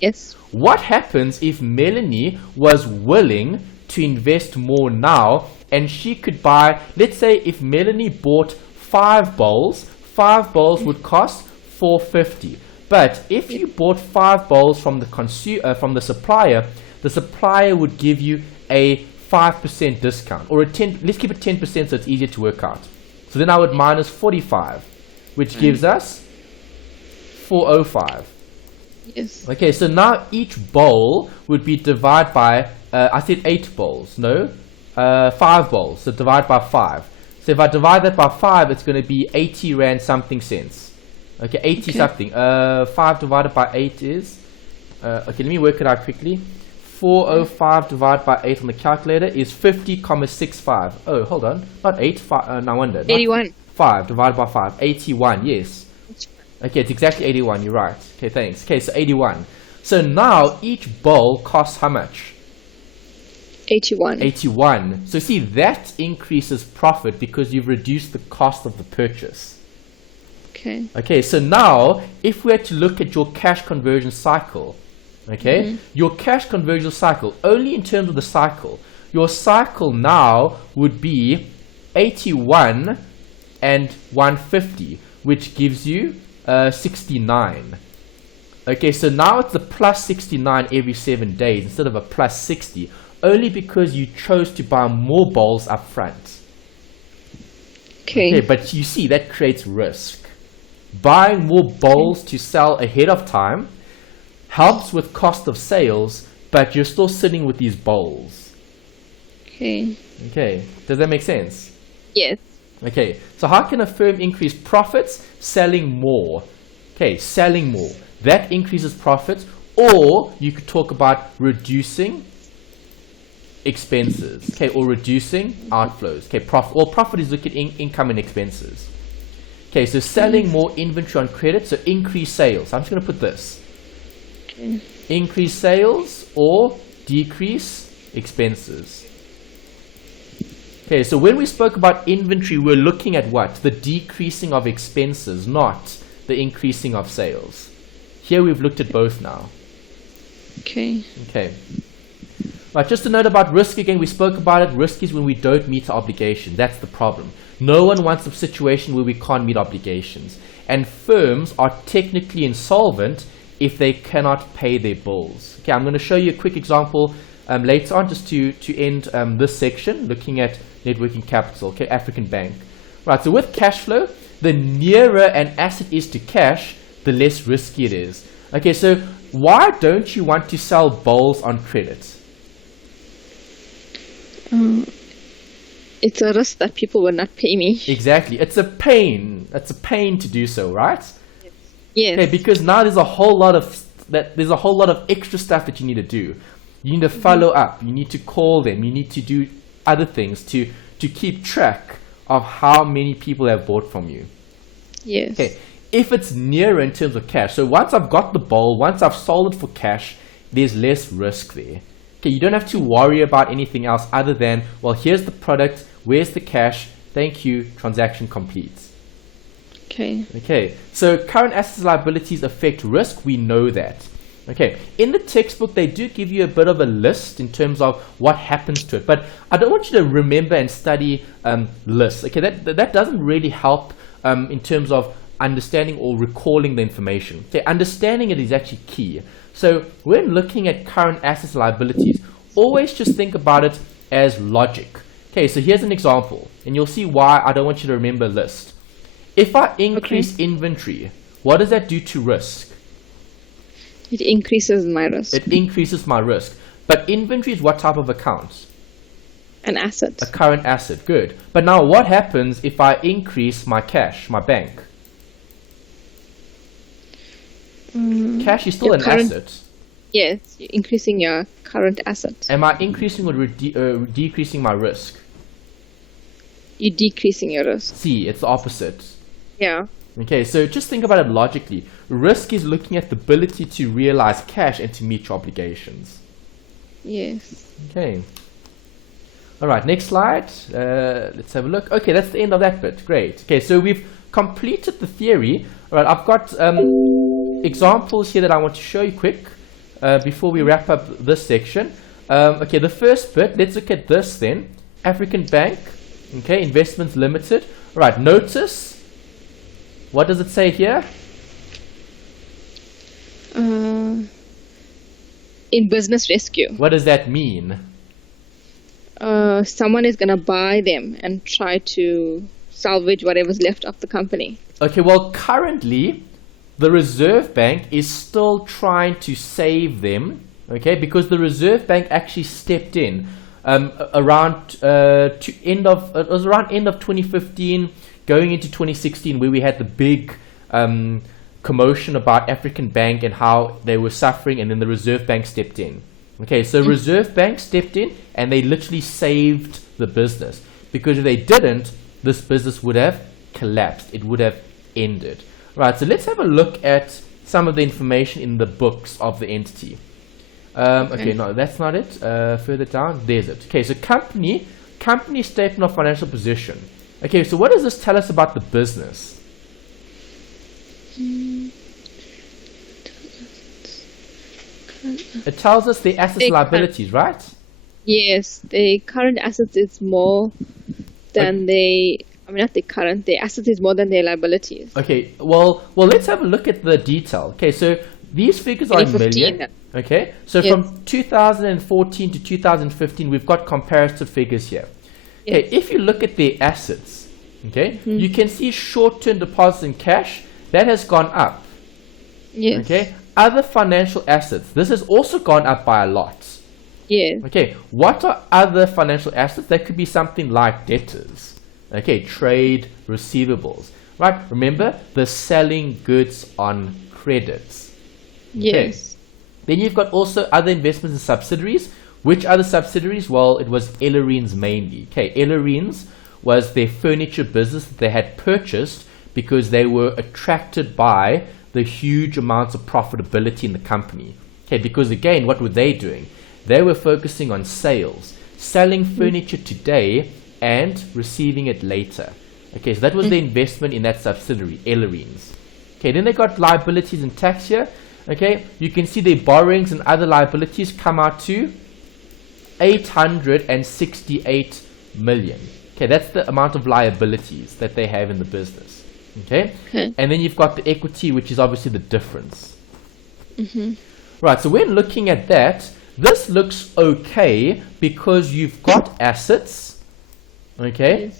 Yes. What happens if Melanie was willing to invest more now and she could buy, let's say if Melanie bought 5 bowls would cost $4.50. But if you bought 5 bowls from the supplier would give you a 5% discount, or let's keep it 10% so it's easier to work out. So then I would minus 45, which gives us 405. Yes. Okay, so now each bowl would be divided by, I said 8 bowls, no? 5 bowls, so divide by 5. So if I divide that by 5, it's going to be 80 Rand something cents. Okay, 80 something. 5 divided by 8 is, okay, let me work it out quickly. 405 divided by 8 on the calculator is 50,65. Oh, hold on. Not 8, 5, no wonder. 81. 5 divided by 5. 81, yes. Okay, it's exactly 81, you're right. Okay, thanks. Okay, so 81. So now each bowl costs how much? 81. 81. So see, that increases profit because you've reduced the cost of the purchase. Okay. Okay, so now if we had to look at your cash conversion cycle, okay, your cash conversion cycle, only in terms of the cycle, your cycle now would be 81 and 150, which gives you 69. Okay, so now it's a plus 69 every 7 days instead of a plus 60, only because you chose to buy more bowls up front. Okay, but you see, that creates risk. Buying more bowls to sell ahead of time helps with cost of sales, but you're still sitting with these bowls. Okay. Okay, does that make sense? Yes. Okay, so how can a firm increase profits? Selling more. Okay, selling more. That increases profits, or you could talk about reducing expenses, okay, or reducing outflows. Okay, profit is looking at income and expenses. Okay, so selling more inventory on credit, so increase sales. I'm just going to put this. Okay. Increase sales or decrease expenses. Okay, so when we spoke about inventory, we're looking at what? The decreasing of expenses, not the increasing of sales. Here we've looked at both now. Okay. Okay. Right, just a note about risk again. We spoke about it. Risk is when we don't meet our obligation. That's the problem. No one wants a situation where we can't meet obligations. And firms are technically insolvent if they cannot pay their bills. Okay, I'm going to show you a quick example later on just to end this section, looking at net working capital, okay, African Bank. Right, so with cash flow, the nearer an asset is to cash, the less risky it is. Okay, so why don't you want to sell bowls on credit? It's a risk that people will not pay me. Exactly. It's a pain. It's a pain to do so, right? Yes. Okay, because now there's a whole lot of extra stuff that you need to do. You need to follow up. You need to call them. You need to do other things to keep track of how many people have bought from you. Yes. Okay. If it's nearer in terms of cash, so once I've got the bowl, once I've sold it for cash, there's less risk there. Okay, you don't have to worry about anything else other than, well, here's the product, where's the cash, thank you, transaction complete. Okay. Okay, so current assets and liabilities affect risk, we know that. Okay, in the textbook, they do give you a bit of a list in terms of what happens to it, but I don't want you to remember and study lists. Okay, that doesn't really help in terms of understanding or recalling the information. Okay, understanding it is actually key. So when looking at current assets and liabilities, always just think about it as logic. Okay, so here's an example, and you'll see why I don't want you to remember a list. If I increase inventory, what does that do to risk? It increases my risk. It increases my risk. But inventory is what type of account? An asset. A current asset, good. But now what happens if I increase my cash, my bank? Cash is still an asset. Yes, you're increasing your current asset. Am I increasing or decreasing my risk? You're decreasing your risk. See, it's the opposite. Yeah. Okay, so just think about it logically. Risk is looking at the ability to realize cash and to meet your obligations. Yes. Okay. All right, next slide. Let's have a look. Okay, that's the end of that bit. Great. Okay, so we've completed the theory. All right, I've got examples here that I want to show you quick before we wrap up this section. Okay, the first bit, let's look at this then. African Bank, okay, Investments Limited. All right, notice. What does it say here? In business rescue. What does that mean? Someone is going to buy them and try to salvage whatever's left of the company. Okay, well, currently, the Reserve Bank is still trying to save them, okay, because the Reserve Bank actually stepped in around end of 2015, going into 2016, where we had the big commotion about African Bank and how they were suffering, and then the Reserve Bank stepped in. Okay, so Reserve Bank stepped in and they literally saved the business, because if they didn't, this business would have collapsed. It would have ended. Right, so let's have a look at some of the information in the books of the entity. Okay, no, that's not it. Further down, there's it. Okay, so company statement of financial position. Okay, so what does this tell us about the business? It tells us the assets and liabilities, right? Yes, the current assets is more than the assets is more than their liabilities. Okay, well, let's have a look at the detail. Okay, so these figures are in million. Okay, so from 2014 to 2015, we've got comparative figures here. Okay, if you look at the assets, okay, you can see short-term deposits in cash, that has gone up. Yes. Okay, other financial assets, this has also gone up by a lot. Yes. Okay, what are other financial assets? That could be something like debtors. Okay, trade receivables. Right, remember, the selling goods on credits. Okay. Yes. Then you've got also other investments in subsidiaries, Which other subsidiaries? Well, it was Ellerines mainly. Okay, Ellerines was their furniture business that they had purchased because they were attracted by the huge amounts of profitability in the company. Okay, because again, what were they doing? They were focusing on sales, selling furniture today and receiving it later. Okay, so that was the investment in that subsidiary, Ellerines. Okay, then they got liabilities and tax here. Okay, you can see their borrowings and other liabilities come out to 868 million. Okay, that's the amount of liabilities that they have in the business. Okay, and then you've got the equity, which is obviously the difference. Right, so when looking at that, this looks okay because you've got assets, okay,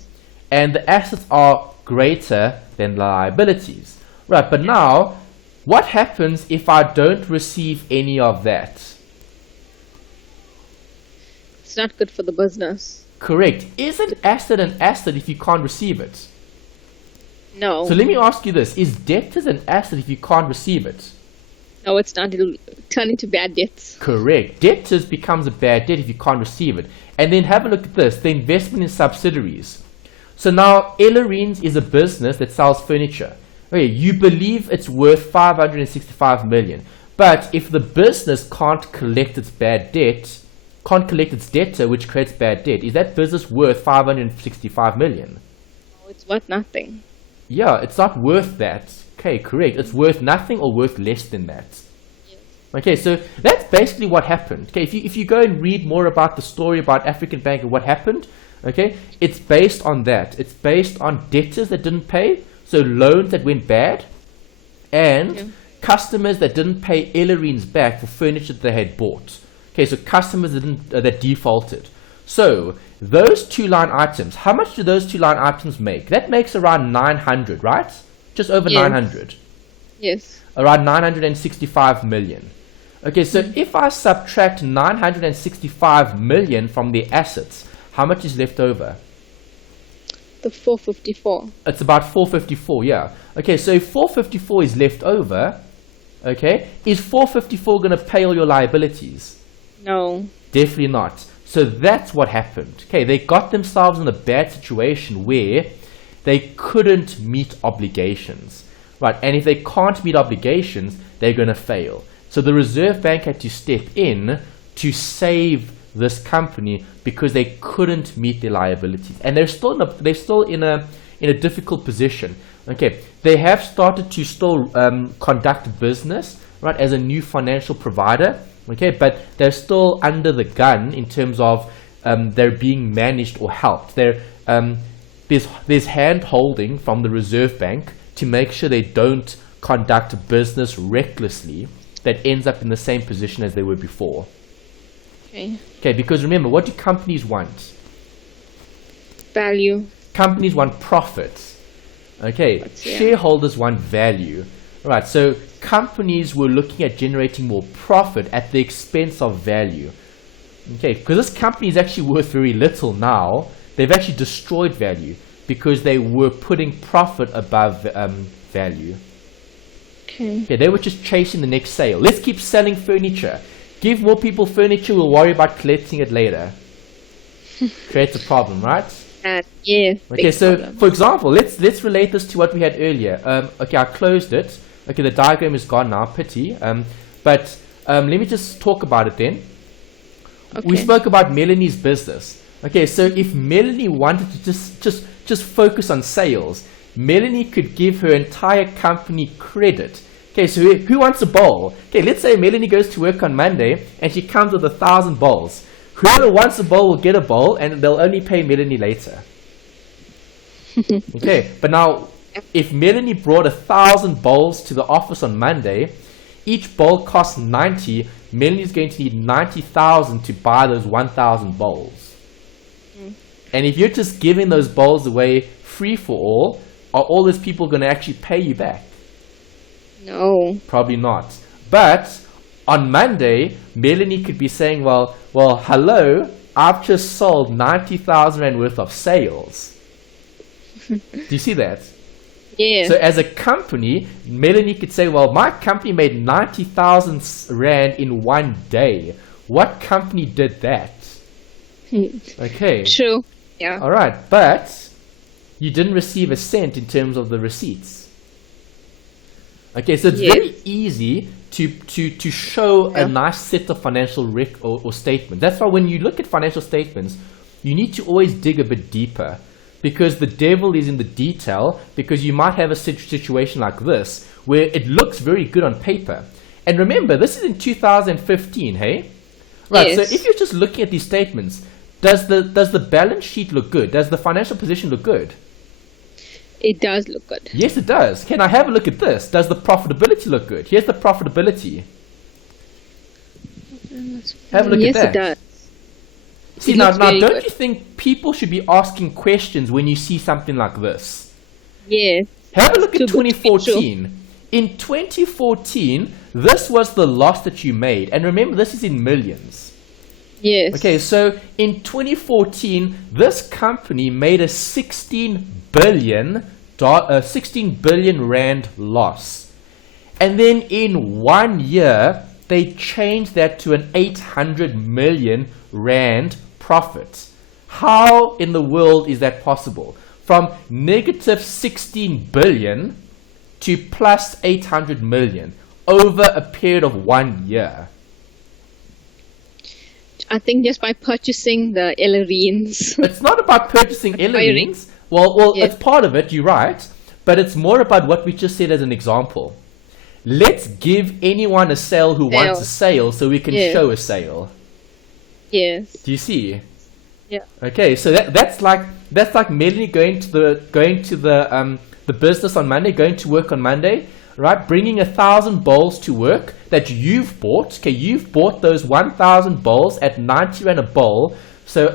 and the assets are greater than the liabilities. Right, but now, what happens if I don't receive any of that? It's not good for the business. Correct. Is an asset if you can't receive it? No. So let me ask you this. Is debtors an asset if you can't receive it? No, it's not. It'll turn into bad debts. Correct. Debtors becomes a bad debt if you can't receive it. And then have a look at this. The investment in subsidiaries. So now Ellerines is a business that sells furniture. Okay, you believe it's worth 565 million. But if the business can't collect its bad debt, can't collect its debtor, which creates bad debt, is that business worth 565 million? No, it's worth nothing. Yeah, it's not worth that. Okay, correct. It's worth nothing or worth less than that. Yes. Okay, so that's basically what happened. Okay, if you go and read more about the story about African Bank and what happened, okay, it's based on that. It's based on debtors that didn't pay, so loans that went bad, and customers that didn't pay Ellerines back for furniture that they had bought. Okay, so customers that defaulted. So those two line items, how much do those two line items make? That makes around 900, right? Just over 900. Yes. Around 965 million. Okay, so if I subtract 965 million from the assets, how much is left over? The 454. It's about 454, yeah. Okay, so if 454 is left over, okay, is 454 going to pay all your liabilities? No. Definitely not. So that's what happened. Okay, they got themselves in a bad situation where they couldn't meet obligations. Right, and if they can't meet obligations, they're going to fail. So the Reserve Bank had to step in to save this company because they couldn't meet their liabilities. And they're still in a difficult position. Okay, they have started to still conduct business, right, as a new financial provider. Okay, but they're still under the gun in terms of they're being managed or helped. There's hand holding from the Reserve Bank to make sure they don't conduct business recklessly that ends up in the same position as they were before. Okay, because remember, what do companies want? Value. Companies want profits. Okay, shareholders want value. Right, so companies were looking at generating more profit at the expense of value. Okay, because this company is actually worth very little now. They've actually destroyed value because they were putting profit above value. Okay, they were just chasing the next sale. Let's keep selling furniture. Give more people furniture, we'll worry about collecting it later. Creates a problem, right? Yes. Okay, so for example, let's relate this to what we had earlier. Okay, I closed it. Okay, the diagram is gone now, pity. But let me just talk about it then. Okay. We spoke about Melanie's business. Okay, so if Melanie wanted to just focus on sales, Melanie could give her entire company credit. Okay, so who wants a bowl? Okay, let's say Melanie goes to work on Monday and she comes with 1,000 bowls. Whoever wants a bowl will get a bowl and they'll only pay Melanie later. Okay, but now if Melanie brought 1,000 bowls to the office on Monday, each bowl costs 90. Melanie's going to need 90,000 to buy those 1,000 bowls. And if you're just giving those bowls away free for all, are all those people going to actually pay you back? No. Probably not. But on Monday, Melanie could be saying, well, hello, I've just sold 90,000 Rand worth of sales. Do you see that? Yeah. So as a company, Melanie could say, well, my company made 90,000 Rand in one day. What company did that? Okay. True. Yeah. All right, but you didn't receive a cent in terms of the receipts. Okay, so it's very easy to show a nice set of financial or statements. That's why when you look at financial statements, you need to always dig a bit deeper, because the devil is in the detail, because you might have a situation like this where it looks very good on paper. And remember, this is in 2015, hey? Right, Yes. so if you're just looking at these statements, does the balance sheet look good? Does the financial position look good? It does look good. Yes, it does. Can I have a look at this? Does the profitability look good? Here's the profitability. Have a look at that. Yes, it does. See, It now looks very don't good. you think people should be asking questions when you see something like this? Yes. Have a look at Too good to be true. 2014. In 2014, this was the loss that you made. And remember, this is in millions. Yes. Okay, so in 2014, this company made a 16 billion rand loss. And then in 1 year, they changed that to an 800 million rand profit. How in the world is that possible? From negative 16 billion to plus 800 million over a period of 1 year. I think just by purchasing the Ellerines. It's not about purchasing Ellerines. Well, Yes. it's part of it, you're right. But it's more about what we just said as an example. Let's give anyone a sale who wants a sale so we can Yes. show a sale. Yes. Do you see? Yeah. Okay, so that's like Melanie going to the business on Monday, going to work on Monday, right? Bringing 1,000 bowls to work that you've bought. Okay, you've bought those 1,000 bowls at 90 rand a bowl. So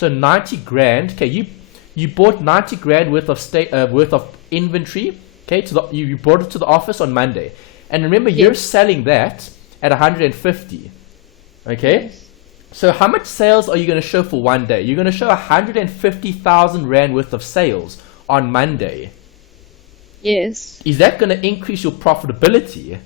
90 grand. Okay, you bought 90 grand worth of inventory. Okay, you brought it to the office on Monday, and remember you're selling that at 150. Okay. Yes. So how much sales are you going to show for 1 day? You're going to show 150,000 rand worth of sales on Monday. Yes. Is that going to increase your profitability?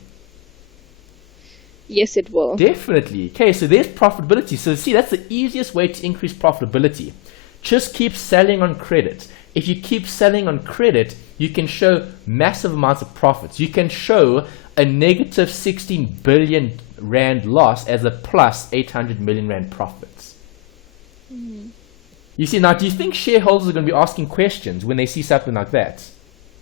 Yes, it will. Definitely. Okay, so there's profitability. So see, that's the easiest way to increase profitability. Just keep selling on credit. If you keep selling on credit, you can show massive amounts of profits. You can show a negative 16 billion rand loss as a plus 800 million rand profits. You see, now do you think shareholders are going to be asking questions when they see something like that?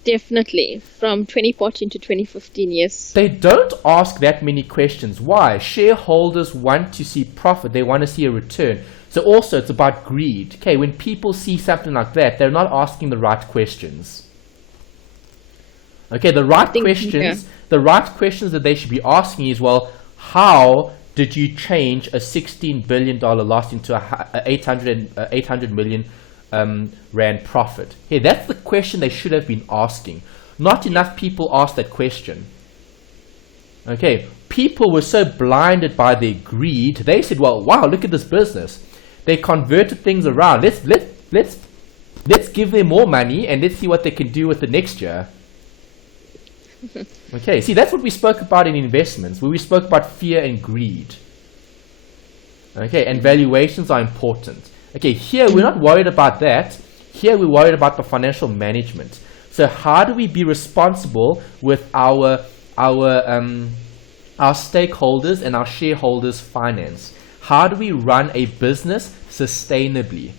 Definitely. From 2014 to 2015, yes. They don't ask that many questions. Why? Shareholders want to see profit. They want to see a return. So also it's about greed. Okay, when people see something like that, they're not asking the right questions. Okay, the right questions that they should be asking is, well, how did you change a $16 billion loss into a 800 million rand profit? Hey, that's the question they should have been asking. Not enough people ask that question. Okay, people were so blinded by their greed. They said, well, wow, look at this business. They converted things around. Let's give them more money and let's see what they can do with the next year. Okay, see, that's what we spoke about in investments, where we spoke about fear and greed. Okay, and valuations are important. Okay, here we're not worried about that. Here we're worried about the financial management. So how do we be responsible with our stakeholders and our shareholders' finance? How do we run a business sustainably?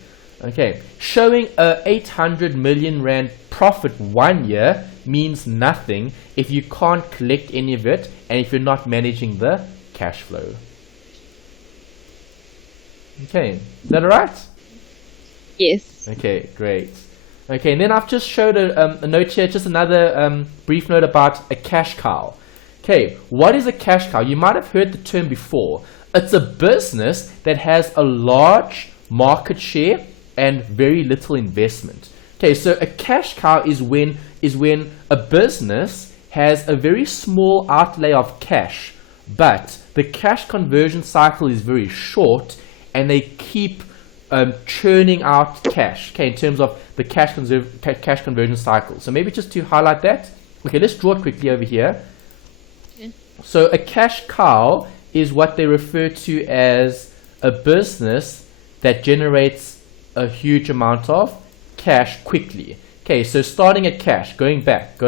Okay, showing a 800 million rand profit 1 year means nothing if you can't collect any of it and if you're not managing the cash flow. Okay, is that alright? Yes. Okay, great. Okay, and then I've just showed a note here, just another brief note about a cash cow. Okay, what is a cash cow? You might have heard the term before. It's a business that has a large market share and very little investment. Okay, so a cash cow is when a business has a very small outlay of cash, but the cash conversion cycle is very short and they keep churning out cash, okay, in terms of the cash conversion cycle. So maybe just to highlight that, okay, let's draw it quickly over here. Okay. So a cash cow is what they refer to as a business that generates a huge amount of cash quickly. Okay, so starting at cash, going back.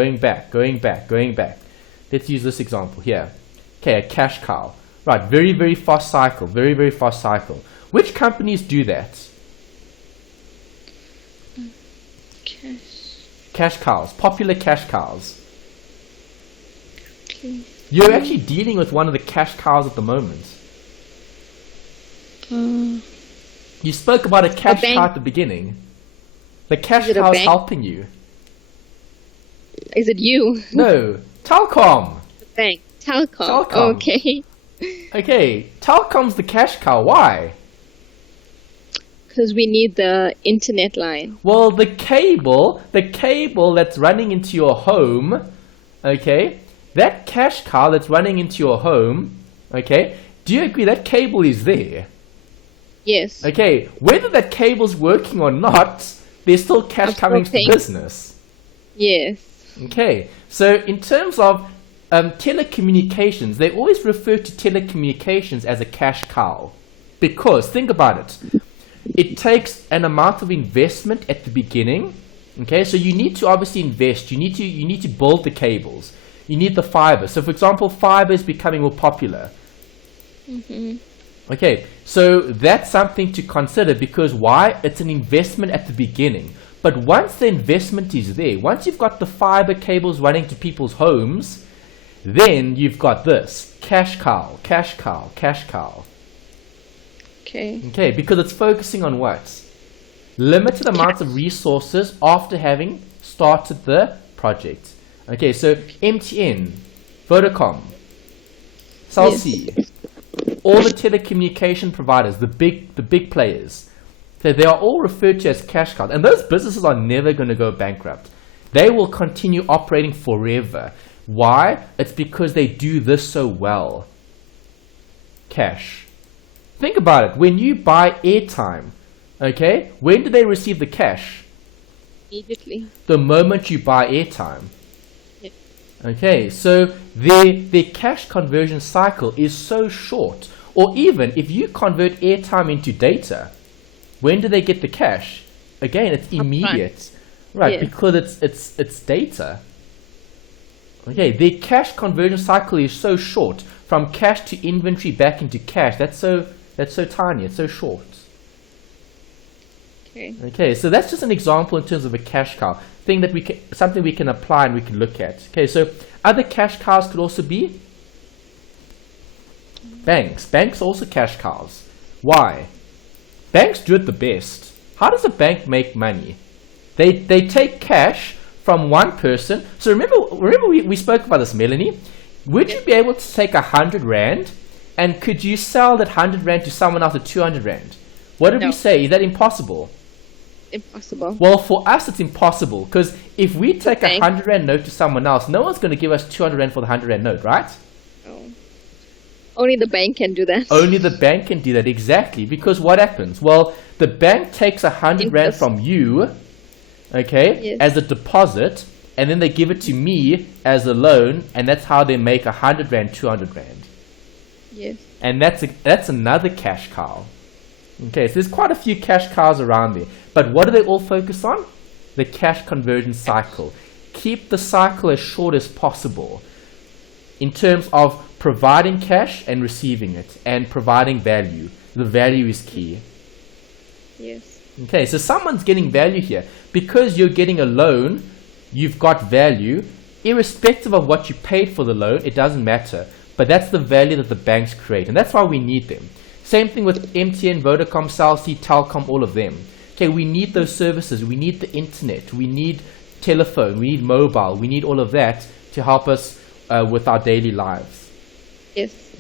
Let's use this example here. Okay, a cash cow. Right, very, very fast cycle. Very, very fast cycle. Which companies do that? Cash cows. Popular cash cows. Okay. You're actually dealing with one of the cash cows at the moment. You spoke about a cash cow at the beginning. The cash cow is helping you. Is it you? No, Telkom. Bank. Telkom. Okay. Okay, Telkom's the cash cow. Why? Because we need the internet line. Well, the cable that's running into your home, okay, that cash cow that's running into your home, okay, do you agree that cable is there? Yes. Okay, whether that cable's working or not, there's still cash coming to the business. Yes. Okay, so in terms of telecommunications, they always refer to telecommunications as a cash cow. Because, think about it, it takes an amount of investment at the beginning. Okay, so you need to obviously invest. You need to build the cables. You need the fiber. So, for example, fiber is becoming more popular. Okay, so that's something to consider because why? It's an investment at the beginning. But once the investment is there, once you've got the fiber cables running to people's homes, then you've got this cash cow. Okay, because it's focusing on what? Limited amounts of resources after having started the project. Okay, so MTN, Vodacom, Cell C, all the telecommunication providers, the big players, so they are all referred to as cash cows, and those businesses are never going to go bankrupt. They will continue operating forever. Why? It's because they do this so well. Cash. Think about it. When you buy airtime, okay, when do they receive the cash? Immediately. The moment you buy airtime. Yes. Okay, so their cash conversion cycle is so short. Or even if you convert airtime into data, when do they get the cash? Again, it's immediate. Right, because it's data. Okay, their cash conversion cycle is so short. From cash to inventory back into cash. That's so tiny. It's so short. Okay, so that's just an example in terms of a cash cow. Something we can apply and we can look at. Okay, so other cash cows could also be banks. Banks are also cash cows. Why? Banks do it the best. How does a bank make money? They take cash from one person. So remember we spoke about this, Melanie. Would you be able to take 100 Rand and could you sell that 100 Rand to someone else at 200 Rand? What did we say? Is that impossible? Impossible. Well, for us it's impossible because if we take a 100 Rand note to someone else, no one's going to give us 200 Rand for the 100 Rand note, right? No. Only the bank can do that. Only the bank can do that, exactly. Because what happens? Well, the bank takes 100 Rand from you, okay, as a deposit, and then they give it to me as a loan, and that's how they make 100 Rand, 200 Rand. Yes. And that's another cash cow. Okay, so there's quite a few cash cows around there. But what do they all focus on? The cash conversion cycle. Keep the cycle as short as possible in terms of providing cash and receiving it and providing value. The value is key. Yes. Okay, so someone's getting value here. Because you're getting a loan, you've got value. Irrespective of what you paid for the loan, it doesn't matter. But that's the value that the banks create. And that's why we need them. Same thing with MTN, Vodacom, Cell C, Telkom, all of them. Okay, we need those services. We need the internet. We need telephone. We need mobile. We need all of that to help us with our daily lives. Yes.